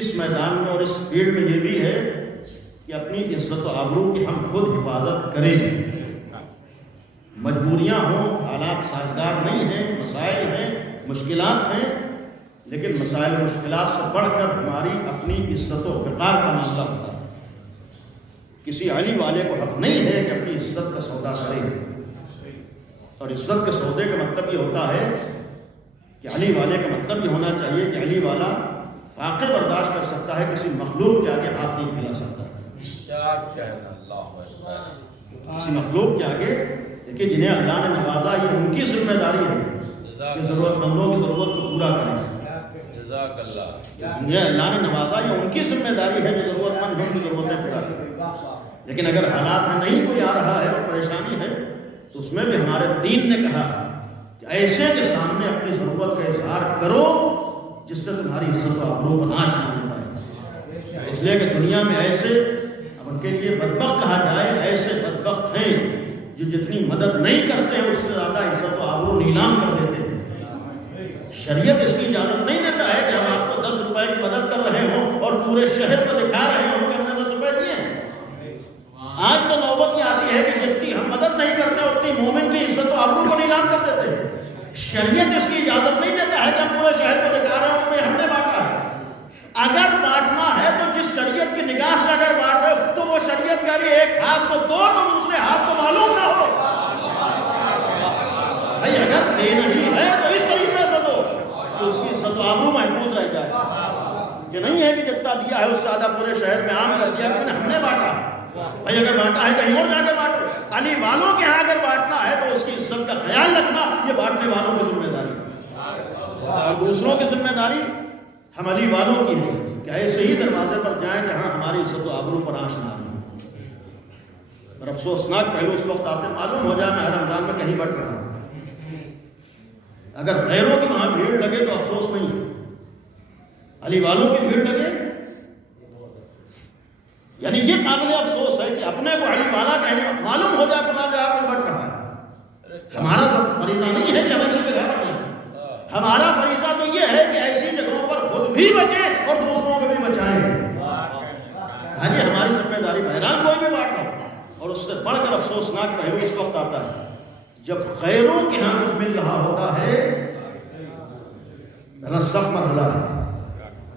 اس میدان میں اور اس فیلڈ میں یہ بھی ہے کہ اپنی عزت و آبرو کی ہم خود حفاظت کریں. مجبوریاں ہوں، حالات سازگار نہیں ہیں، مسائل ہیں، مشکلات ہیں، لیکن مسائل و مشکلات سے بڑھ کر ہماری اپنی عزت و وقار کا معاملہ ہوتا ہے. کسی علی والے کو حق نہیں ہے کہ اپنی عزت کا سودا کرے. اور عزت کے سودے کا مطلب یہ ہوتا ہے کہ علی والے کا مطلب یہ ہونا چاہیے کہ علی والا واقع برداشت کر سکتا ہے، کسی مخلوق کے آگے ہاتھ نہیں پھیلا سکتا. کسی مخلوق کے آگے، دیکھیے جنہیں اللہ نے نوازا یہ ان کی ذمہ داری ہے کہ ضرورت مندوں کی ضرورت کو پورا کریں. جنہیں اللہ نے نوازا یہ ان کی ذمہ داری ہے کہ ضرورت مند ان کی ضرورتیں پورا کریں. لیکن اگر حالات میں نہیں کوئی آ رہا ہے اور پریشانی ہے تو اس میں بھی ہمارے دین نے کہا کہ ایسے کے سامنے اپنی ضرورت کا اظہار کرو جس سے تمہاری عزت و آبرو ناش نہ ہو پائے. اس لیے کہ دنیا میں ایسے، اب ان کے لیے بدبخت کہا جائے، ایسے بدبخت ہیں جو جتنی مدد نہیں کرتے ہیں اس سے زیادہ عزت و آبرو نیلام کر دیتے ہیں. شریعت اس کی اجازت نہیں دیتا ہے کہ ہم آپ کو 10 روپے کی مدد کر رہے ہوں اور پورے شہر کو دکھا رہے ہوں کہ ہم نے 10 روپے دیے ہیں. آج تو نوبت یہ آتی ہے کہ جتنی ہم مدد نہیں کرتے اتنی مومن کی عزت و آبرو کو نیلام کر دیتے ہیں. شریعت اس کی اجازت نہیں دیتا ہے کہ ہم پورے شہر کو دکھا رہے ہوں کہ ہم نے بانٹا ہے. اگر بانٹنا ہے تو جس شریعت کی نگاہ سے اگر بانٹ رہے ہو تو وہ شریعت کا ایک ہاتھ سے دو تو دوسرے ہاتھ کو معلوم نہ ہو. بھائی اگر دینا ہی ہے تو اس طریقے سے دو تو اس کی عزت و آبرو محفوظ رہ جائے. یہ نہیں ہے کہ جتنا دیا ہے اس سے زیادہ پورے شہر میں عام کر دیا کہ ہم نے بانٹا. بھائی اگر بانٹا ہے کہیں اور جا کر بانٹو. علی والوں کے ہاں اگر بانٹنا ہے تو اس کی عزت کا خیال رکھنا یہ بانٹنے والوں کی ذمہ داری ہے. اور دوسروں کی ذمہ داری ہم علی والوں کی ہے کہ ایسے ہی دروازے پر جائیں جہاں ہماری عزت و آبرو پر آنچ نہ آئے. اور افسوسناک پہلو اس وقت آتے معلوم ہو جائے میں ہر رمضان میں کہیں بٹ رہا ہوں. اگر غیروں کی وہاں بھیڑ لگے تو افسوس نہیں ہے, علی والوں کی بھیڑ لگے یعنی یہ قابل افسوس ہے کہ اپنے کو علی والا کہنے معلوم ہو جائے کہ جگہ پر بٹ رہا ہے. ہمارا سب فریضہ نہیں ہے کہ ہم ایسی جگہ پر جائیں. ہمارا فریضہ تو یہ ہے کہ ایسی جگہوں پر خود بھی بچیں اور دوسروں کو بھی بچائیں. ہاں جی, ہماری ذمہ داری بہرحال کوئی بھی بات ہو. اور اس سے بڑھ کر افسوسناک پہلو اس وقت آتا ہے جب غیروں کے ہاں کچھ مل رہا ہوتا ہے. سخت مرحلہ ہے,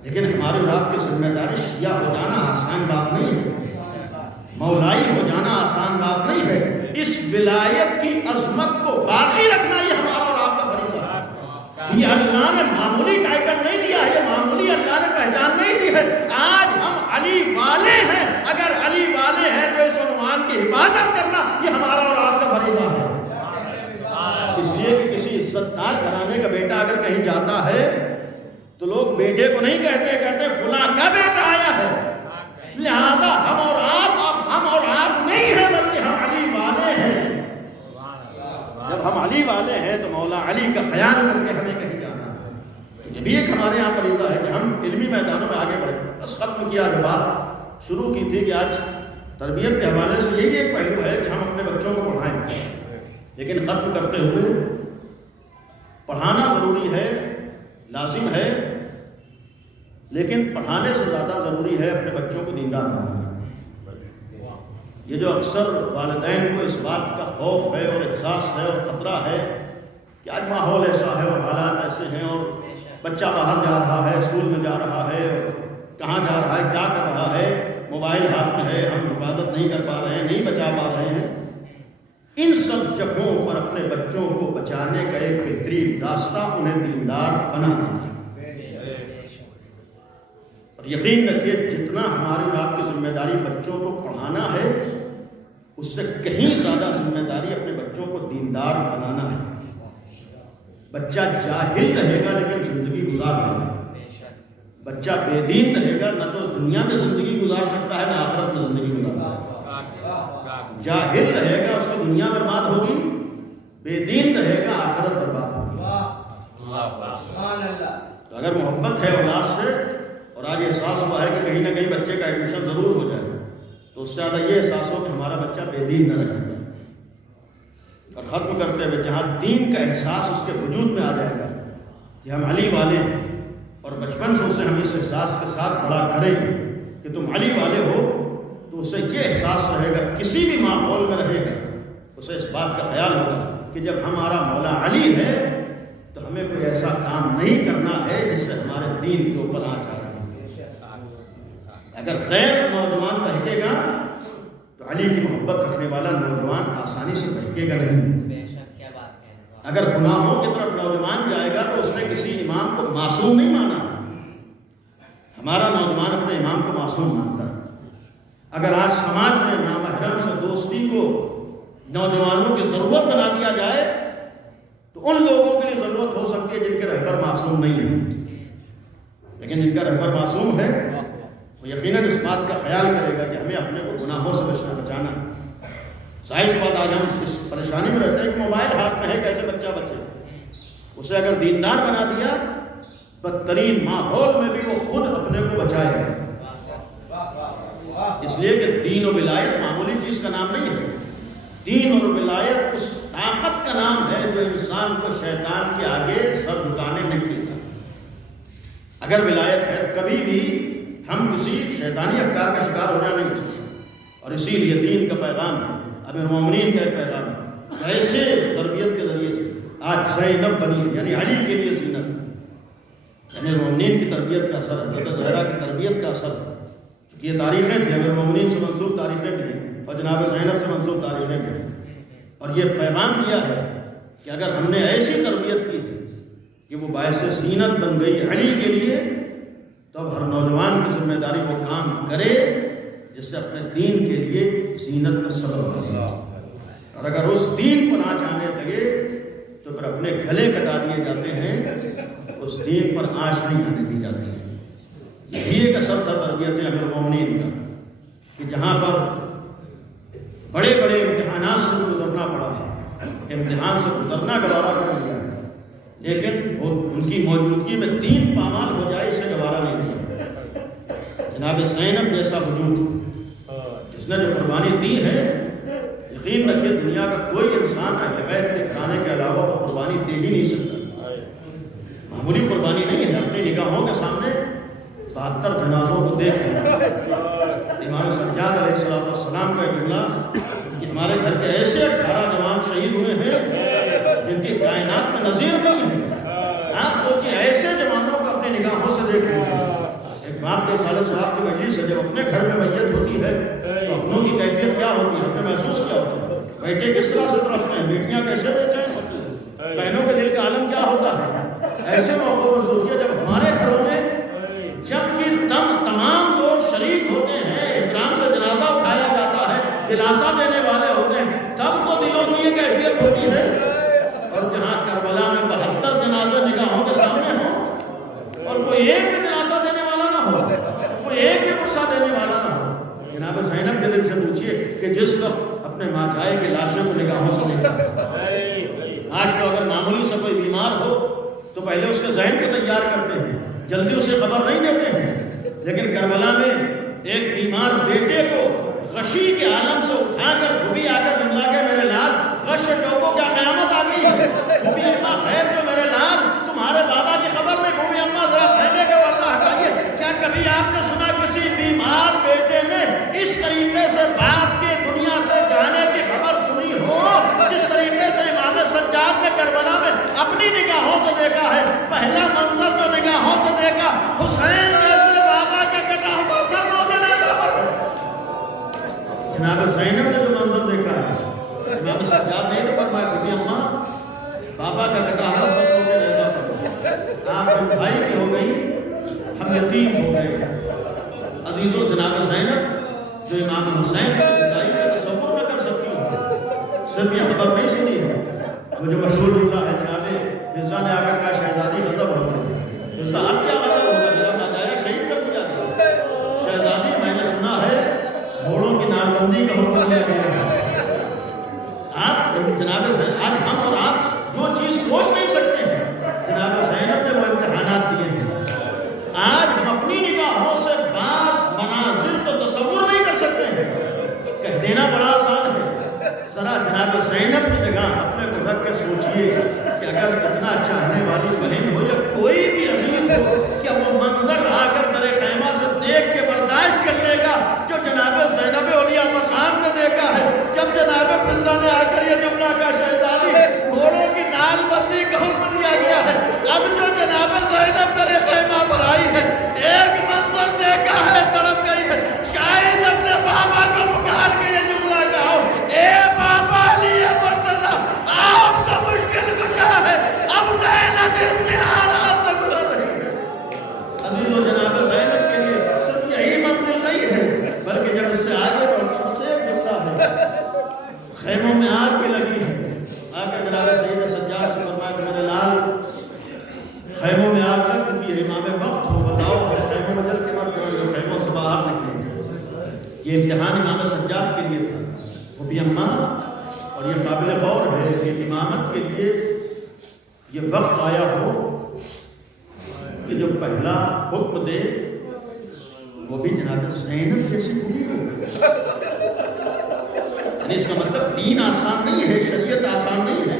لیکن ہماری رات کی ذمہ داری شیعہ ہو جانا آسان بات نہیں ہے, مولائی ہو جانا آسان بات نہیں ہے. اس ولایت کی عظمت کو باقی رکھنا یہ ہمارا اور آپ کا فریضہ ہے. یہ اللہ نے معمولی ٹائٹل نہیں دیا ہے, یہ معمولی اللہ نے پہچان نہیں دی ہے. آج ہم علی والے ہیں, اگر علی والے ہیں تو اس عنوان کی حفاظت کرنا یہ ہمارا اور آپ کا فریضہ ہے. اس لیے کہ کسی عزت دار گھرانے کا بیٹا اگر کہیں جاتا ہے تو لوگ بیٹے کو نہیں کہتے فلاں کا بیٹا آیا ہے. لہذا ہم اور آپ نہیں ہیں بلکہ ہم علی والے ہیں. جب ہم علی والے ہیں تو مولا علی کا خیال کر کے ہمیں کہیں جانا ہے. یہ بھی ایک ہمارے یہاں فریضہ ہے کہ ہم علمی میدانوں میں آگے بڑھیں. بس ختم کیا جو بات شروع کی تھی کہ آج تربیت کے حوالے سے یہی ایک پہلو ہے کہ ہم اپنے بچوں کو پڑھائیں, لیکن ختم کرتے ہوئے پڑھانا ضروری ہے, لازم ہے, لیکن پڑھانے سے زیادہ ضروری ہے اپنے بچوں کو دیندار بنانا. یہ جو اکثر والدین کو اس بات کا خوف ہے اور احساس ہے اور خطرہ ہے کہ آج ماحول ایسا ہے اور حالات ایسے ہیں اور بچہ باہر جا رہا ہے, اسکول میں جا رہا ہے, کہاں جا رہا ہے, کیا کر رہا ہے, موبائل ہاتھ میں ہے, ہم حفاظت نہیں کر پا رہے ہیں, نہیں بچا پا رہے ہیں. ان سب جگہوں پر اپنے بچوں کو بچانے کا ایک بہترین راستہ انہیں دیندار بنا دینا ہے. اور یقین رکھیے جتنا ہماری اور آپ کی ذمہ داری بچوں کو پڑھانا ہے اس سے کہیں زیادہ ذمہ داری اپنے بچوں کو دیندار بنانا ہے. بچہ جاہل رہے گا لیکن زندگی گزار لے گا. بچہ بے دین رہے گا, نہ تو دنیا میں زندگی گزار سکتا ہے نہ آخرت میں زندگی گزار سکتا ہے. جاہل رہے گا اس کی دنیا برباد ہوگی, بے دین رہے گا آخرت برباد ہوگی. تو اگر محبت ہے اولاد سے اور آج احساس ہوا ہے کہ کہیں نہ کہیں بچے کا ایڈمیشن ضرور ہو جائے تو اس سے زیادہ یہ احساس ہو کہ ہمارا بچہ بے دین نہ رہے. اور ختم کرتے ہوئے جہاں دین کا احساس اس کے وجود میں آ جائے گا کہ ہم علی والے ہیں اور بچپن سے اسے ہم اس احساس کے ساتھ بڑا کریں کہ تم علی والے ہو تو اسے یہ احساس رہے گا, کسی بھی ماحول میں رہے گا اسے اس بات کا خیال ہوگا کہ جب ہمارا مولا علی ہے تو ہمیں کوئی ایسا کام نہیں کرنا ہے جس سے ہمارے دین کے اوپر آنچ آ رہی ہے. اگر غیر نوجوان بہکے گا تو علی کی محبت رکھنے والا نوجوان آسانی سے بہکے گا نہیں. اگر گناہوں کی طرف نوجوان جائے گا تو اس نے کسی امام کو معصوم نہیں مانا. ہمارا نوجوان اپنے امام کو معصوم مانتا ہے. اگر آج سماج میں نامحرم سے دوستی کو نوجوانوں کی ضرورت بنا دیا جائے تو ان لوگوں کے لیے ضرورت ہو سکتی ہے جن کے رہبر معصوم نہیں ہیں, لیکن جن کا رہبر معصوم ہے وہ یقیناً اس بات کا خیال کرے گا کہ ہمیں اپنے کو گناہوں سے بچانا ہے. ظاہر سی بات آج ہم اس پریشانی میں رہتے ہیں کہ موبائل ہاتھ میں ہے, کیسے بچہ بچے. اسے اگر دیندار بنا دیا بدترین ماحول میں بھی وہ خود اپنے کو بچائے گا. اس لیے کہ دین و ولایت معمولی چیز کا نام نہیں ہے. دین اور ولایت اس طاقت کا نام ہے جو انسان کو شیطان کے آگے سر جھکانے نہیں دیتا. اگر ولایت ہے کبھی بھی ہم کسی شیطانی افکار کا شکار ہو جا نہیں سکتے. اور اسی لیے دین کا پیغام ہے, امیر المومنین کا ایک پیغام ہے. ایسے تربیت کے ذریعے سے آج زینب بنی ہے, یعنی علی کے لیے زینت ہے. امیر المومنین کی تربیت کا اثر ہے, حضرت زہرا کی تربیت کا اثر ہے. یہ تاریخیں تھیں, امیر المومنین سے منسوب تاریخیں بھی ہیں اور جناب زینب سے منسوب تاریخیں بھی ہیں. اور یہ پیغام دیا ہے کہ اگر ہم نے ایسی تربیت کی ہے کہ وہ باعث زینت بن گئی علی کے لیے, تو اب ہر نوجوان کی ذمہ داری وہ کام کرے جس سے اپنے دین کے لیے زینت کا سبب بنے، اور اگر اس دین پر آنچ آنے لگے تو پھر اپنے گلے کٹا دیے جاتے ہیں، اس دین پر آنچ نہیں آنے دی جاتی ہے۔ یہی ایک اثر تھا تربیت امیر المومنین کا، کہ جہاں پر بڑے بڑے امتحانات سے گزرنا پڑا ہے، امتحان سے گزرنا گوارا کر لیا، لیکن ان کی موجودگی میں دین پامال ہو جائے اسے گوارا نہیں کیا۔ جناب زینب جیسا وجود جس نے جو قربانی دی ہے، یقین رکھیے دنیا کا کوئی انسان اہل بیت کے کھانے کے علاوہ وہ قربانی دے ہی نہیں سکتا۔ معمولی قربانی نہیں ہے، اپنی نگاہوں کے سامنے 72 جنازوں کو دیکھ لیا۔ امام سجاد علیہ السلام کا جملہ کہ ہمارے گھر کے ایسے 18 جوان شہید ہوئے ہیں جن کی کائنات میں نظیر نہیں ہے۔ آپ سوچیں ایسے جوانوں کو اپنی نگاہوں سے دیکھ لیجیے۔ ایک باپ کے سالے صاحب کی مجلس سے جب اپنے گھر میں میت ہوتی ہے تو اپنوں کی کیفیت کیا ہوتی ہے، ہمیں محسوس کیا ہوتا ہے؟ بیٹے کس طرح سے تڑپتے ہیں، بیٹیاں کیسے بیٹھے ہیں، بہنوں کے دل کا عالم کیا ہوتا ہے۔ ایسے موقع پر سوچیے جب ہمارے گھروں میں جبکہ تمام لوگ شریک ہوتے ہیں، احترام سے جنازہ اٹھایا جاتا ہے، دلاسا دینے والے ہوتے ہیں، تب تو دلوں کی یہ کیفیت ہوتی ہے۔ اور جہاں کربلا میں 72 جنازے نگاہوں کے سامنے ہوں اور کوئی ایک بھی دلاسا دینے والا نہ ہو، کوئی ایک بھی پرسا دینے والا نہ ہو۔ جناب زینب کے دل سے پوچھیے کہ جس وقت اپنے ماجائے کی لاشوں کو نگاہوں سے دیکھا، آج تو اگر معمولی سے کوئی بیمار ہو تو پہلے اس کے ذہن کو تیار کرتے ہیں، جلدی اسے خبر نہیں دیتے ہیں، لیکن کربلا میں ایک بیمار بیٹے کو غشی کے عالم سے اٹھا کر بھوبی آ کر جملہ کے میرے لال غش چوکو کیا قیامت آ گئی ہے، بھوبی اماں خیر جو میرے لال تمہارے بابا کی خبر میں، بھوبی اماں ذرا خیمے کا پردہ ہٹائیے۔ کیا کبھی آپ نے سنا کسی بیمار بیٹے نے اس طریقے سے باپ کے دنیا سے جانے کی خبر سنی ہو جس طریقے سے امام سجاد نے کربلا میں اپنی نگاہوں سے دیکھا ہے؟ پہلا منظر جو نگاہوں سے دیکھا، حسین جیسے بابا کا کٹا ہوا سر رونے لگا پر۔ جناب زینب نے جو منظر دیکھا ہے، امام سجاد نے تو فرمایا بیٹی اماں بابا کا کٹا ہوا سر رونے لگا پر، آپ کے بھائی کی ہو گئی، ہم یتیم ہو گئے۔ عزیزو جناب زینب جو امام حسین کی جدائی کا تصور نہ کر سکتی ہوں، صرف یہ خبر نہیں سنی ہے، وہ جو مشہور جملہ ہے جناب مرزا نے آ کر کہا شہزادی غضب ہو گئی۔ مرزا اب کیا غضب ہوگا، میرا ماجایا شہید کر دیا گیا۔ شہزادی میں نے سنا ہے گھوڑوں کی نالبندی کا حکم لیا گیا ہے۔ آپ جناب آج ہم اور آپ جو چیز سوچ نہیں سکتے ہیں، جناب زینب نے وہ امتحانات دیے ہیں۔ آج ہم اپنی نگاہوں سے بعض مناظر تو تصور نہیں کر سکتے ہیں، کہہ دینا بڑا آسان ہے۔ ذرا جناب زینب کی جگہ اپنے کو رکھ کے سوچئے کہ اگر اتنا چاہنے والی بہن ہو یا کوئی بھی عزیز ہو، کیا وہ منظر آ کر در خیمہ سے دیکھ کے برداشت کر لے گا جو جناب زینب اولیاء مقام نے دیکھا ہے؟ جب جناب مرزا نے آ کر یہ جملہ کہا شہزادی گھوڑوں کی نال بندی کا حکم دیا گیا ہے، اب جو جناب زینب در خیمہ پر آئی ہے، ایک منظر دیکھا ہے، تڑپ گئی ہے، شاید اپنے بابا کو پکار کے یہ جملہ کہا، اے بابا علی مرتضیٰ آپ تو مشکل کشا ہے، اب زینب استعارات سے گزر رہی ہے۔ عزیزو جناب زینب کے لیے صرف یہی منزل نہیں ہے، بلکہ جب اس سے آگے بڑھتے ہیں اسے ایک جملہ ہے، خیموں میں آگ بھی لگی ہے، آگے جناب سید سجاد سے فرمایا کہ میرے لال خیموں میں آگ لگ چکی ہے، امام وقت ہو، بتاؤ خیموں میں جل کے مر جائیں جو خیموں سے باہر نکلیں۔ یہ امتحان امام سجاد کے لیے تھا۔ وہ بھی اماں اور یہ قابل غور ہے کہ امامت کے لیے یہ وقت آیا ہو کہ جو پہلا حکم دے وہ بھی جناب زینب جیسی ہوئی ہو۔ یعنی اس کا مطلب دین آسان نہیں ہے، شریعت آسان نہیں ہے،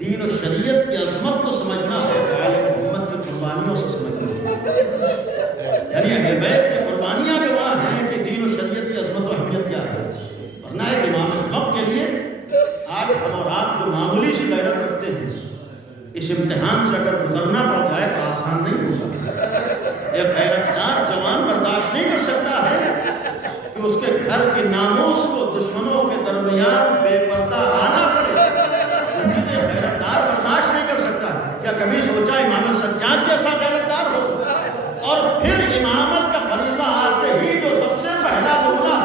دین و شریعت کی عظمت کو سمجھنا ہے، عالم امت کی قربانیوں سے سمجھنا ہے۔ یعنی اہل بیت کی قربانیاں گواہ ہیں کہ دین و شریعت کی عظمت و اہمیت کیا ہے، ورنہ ایک امام وقت کے لیے آج ہم اور آپ جو معمولی سی غیرت رکھتے ہیں، اس امتحان سے اگر گزرنا پڑ جائے تو آسان نہیں ہوگا۔ ایک غیرتدار جوان برداشت نہیں کر سکتا ہے کہ اس کے گھر کی ناموس کو دشمنوں کے درمیان بے پردہ آنا پڑے، چیزیں غیرتدار برداشت نہیں کر سکتا۔ کیا کبھی سوچا امام سجاد جیسا غیرتدار ہو؟ اور پھر امامت کا فریضہ آتے ہی جو سب سے پہلا جملہ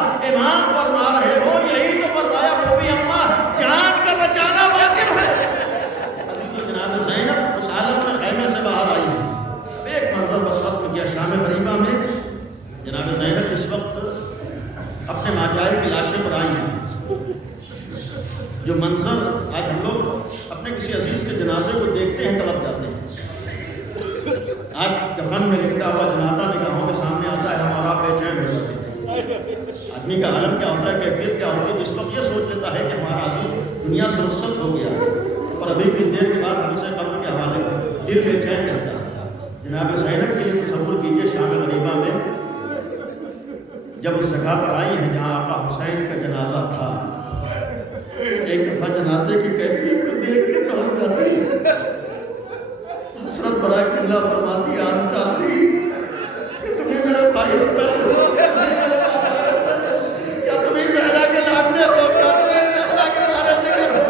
فاطمہ عجائب کی لاشیں پر آئی ہیں. جو منظر آج ہم لوگ اپنے کسی عزیز کے جنازے کو دیکھتے ہیں تڑپ جاتے ہیں. آج کفن میں لپٹا ہوا جنازہ نگاہوں کے سامنے آتا ہے, ہمارا بے چین ہو جاتے ہیں. آدمی کا عالم کیا ہوتا ہے, کیفیت کیا ہوتی ہے, جس وقت یہ سوچ لیتا ہے کہ ہمارا عزیز دنیا سے رخصت ہو گیا اور ابھی بھی دیر کے بعد ہم اسے قبر کے حوالے دل بے چین رہتا ہے. جناب زینب کے لیے تصور کیجیے شام غریبہ میں جب اس جگہ پر آئی ہیں جہاں آقا حسین کا جنازہ تھا, ایک دفعہ جنازے کی کیفیت کو دیکھ کے تڑپ جاتی ہے. حسرت برائے قلہ فرماتی آنتا تھی کہ تمہیں میرا بھائی حسین ہو, کیا تمہیں زہرا کے لاننے ہو, کیا تمہیں زہرا کے بارے ذکر ہو.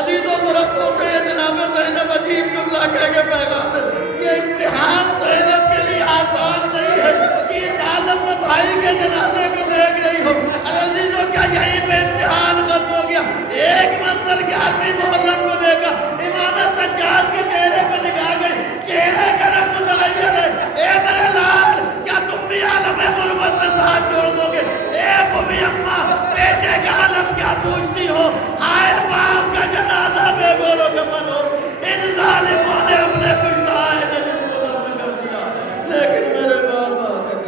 عزیزوں ذرا سوچو یہ جناب زینب عجیب جملہ کہہ کے پیغام ہے. یہ امتحان زینب کے لیے آسان نہیں ہے کہ اس عالم میں بھائی کے جنازے کو دیکھ رہی ہو. عزیزوں کیا یہی پہ امتحان ختم ہو گیا؟ ایک منظر 11ویں محرم کو دیکھا, امام سجاد کے چہرے پہ نگاہ گئی, چہرے کا رنگ متغیر ہے. اے میرے لال, کیا تم بھی عالم غربت میں ساتھ چھوڑ دو گے؟ اے امی اماں, بیٹے کا عالم کیا پوچھتی ہو؟ آئے باپ کا جنازہ بے گولو کفن ہو. ان ظالموں نے اپنے کچھ آئے تھے جن کو دفن کر دیا, لیکن میرے بابا کا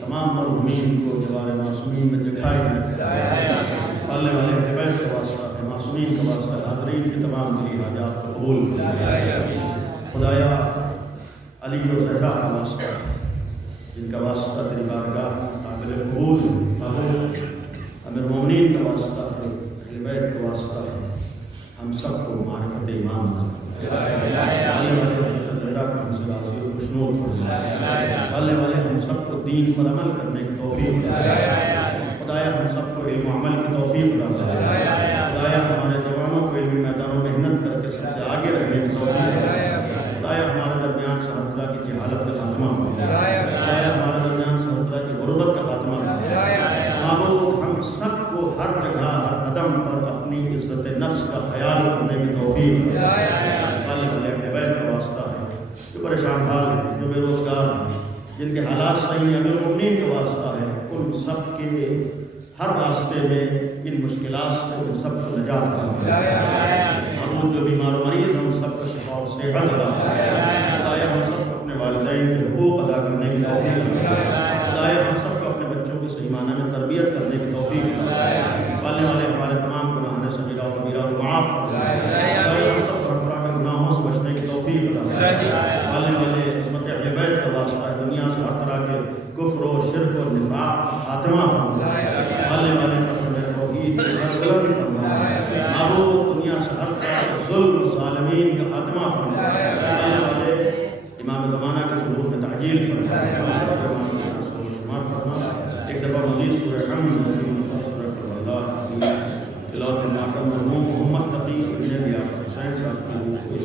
تمام مرحومین کو جوار معصومین میں دکھائی پالنے والے حبیب کا واسطہ, معصومین کا واسطہ, حاضرین کی تمام دلی حاجات قبول. خدایا علی و زہرا کا واسطہ, جن کا واسطہ تیری بارگاہ قابل قبول, امیر مومنین کا واسطہ, اہل بیت کا واسطہ, ہم سب کو معرفت امام علی والے زہرا کا ہم سے راضی و خوشنود فرما. علی والے ہم سب کو دین پر عمل کرنے کی توفیق دے. خدایا ہم سب کو علم و عمل کی توفیق دے. خدایا ہمارے جوانوں کو علمی میدانوں میں محنت کر کے سب سے آگے رہنے کی توفیق دے. خدایا ہمارے درمیان سے ہر طرح کی جہالت کا خاتمہ ہو. خدایا ہمارے درمیان سے ہر طرح کی غربت کا خاتمہ ہو. معبود ہم سب کو ہر جگہ ہر قدم پر اپنی عزت نفس کا خیال کرنے کی توفیق دے. حبیب کا واسطہ ہے جو پریشان حال ہیں, جو بے روزگار ہیں, جن کے حالات صحیح ہیں, امیر المؤمنین کا واسطہ ہے, ان سب کے ہر راستے میں ان مشکلات سے ان سب کو نجات عطا. ہم جو بیمار و مریض ہیں ان سب کو شفا اور صحت عطا. خدایا ہم سب کو اپنے والدین کے حقوق ادا کرنے کی توفیق عطا. خدایا ہم سب کو اپنے بچوں کی صحیح معنی میں تربیت کرنے کی توفیق عطا. پالنے والے ہمارے تمام گناہوں سے صغیرہ و کبیرہ کو معاف فرما. خدایا ہم سب کو ہر طرح کے گناہوں سے بچنے کی توفیق عطا. پالنے والے عظمت اہل بیت کا واسطہ ہے, دنیا سے ہر طرح کے کفر و شرک و نفاق خاتمہ فرما. پالنے والے توحید کی فرما. معبود دنیا سے ہر طرح کے ظلم و ظالمین کا خاتمہ فرما. پالنے والے امام زمانہ کے ظہور میں تعجیل فرما. ہم سب کو امام کی حسن و شمار فرما. ایک دفعہ مزید سورہ حمد سورہ کربلا تلاوت محرم مرحوم محمد تقی ابن ابی حسین صاحب کی روح کو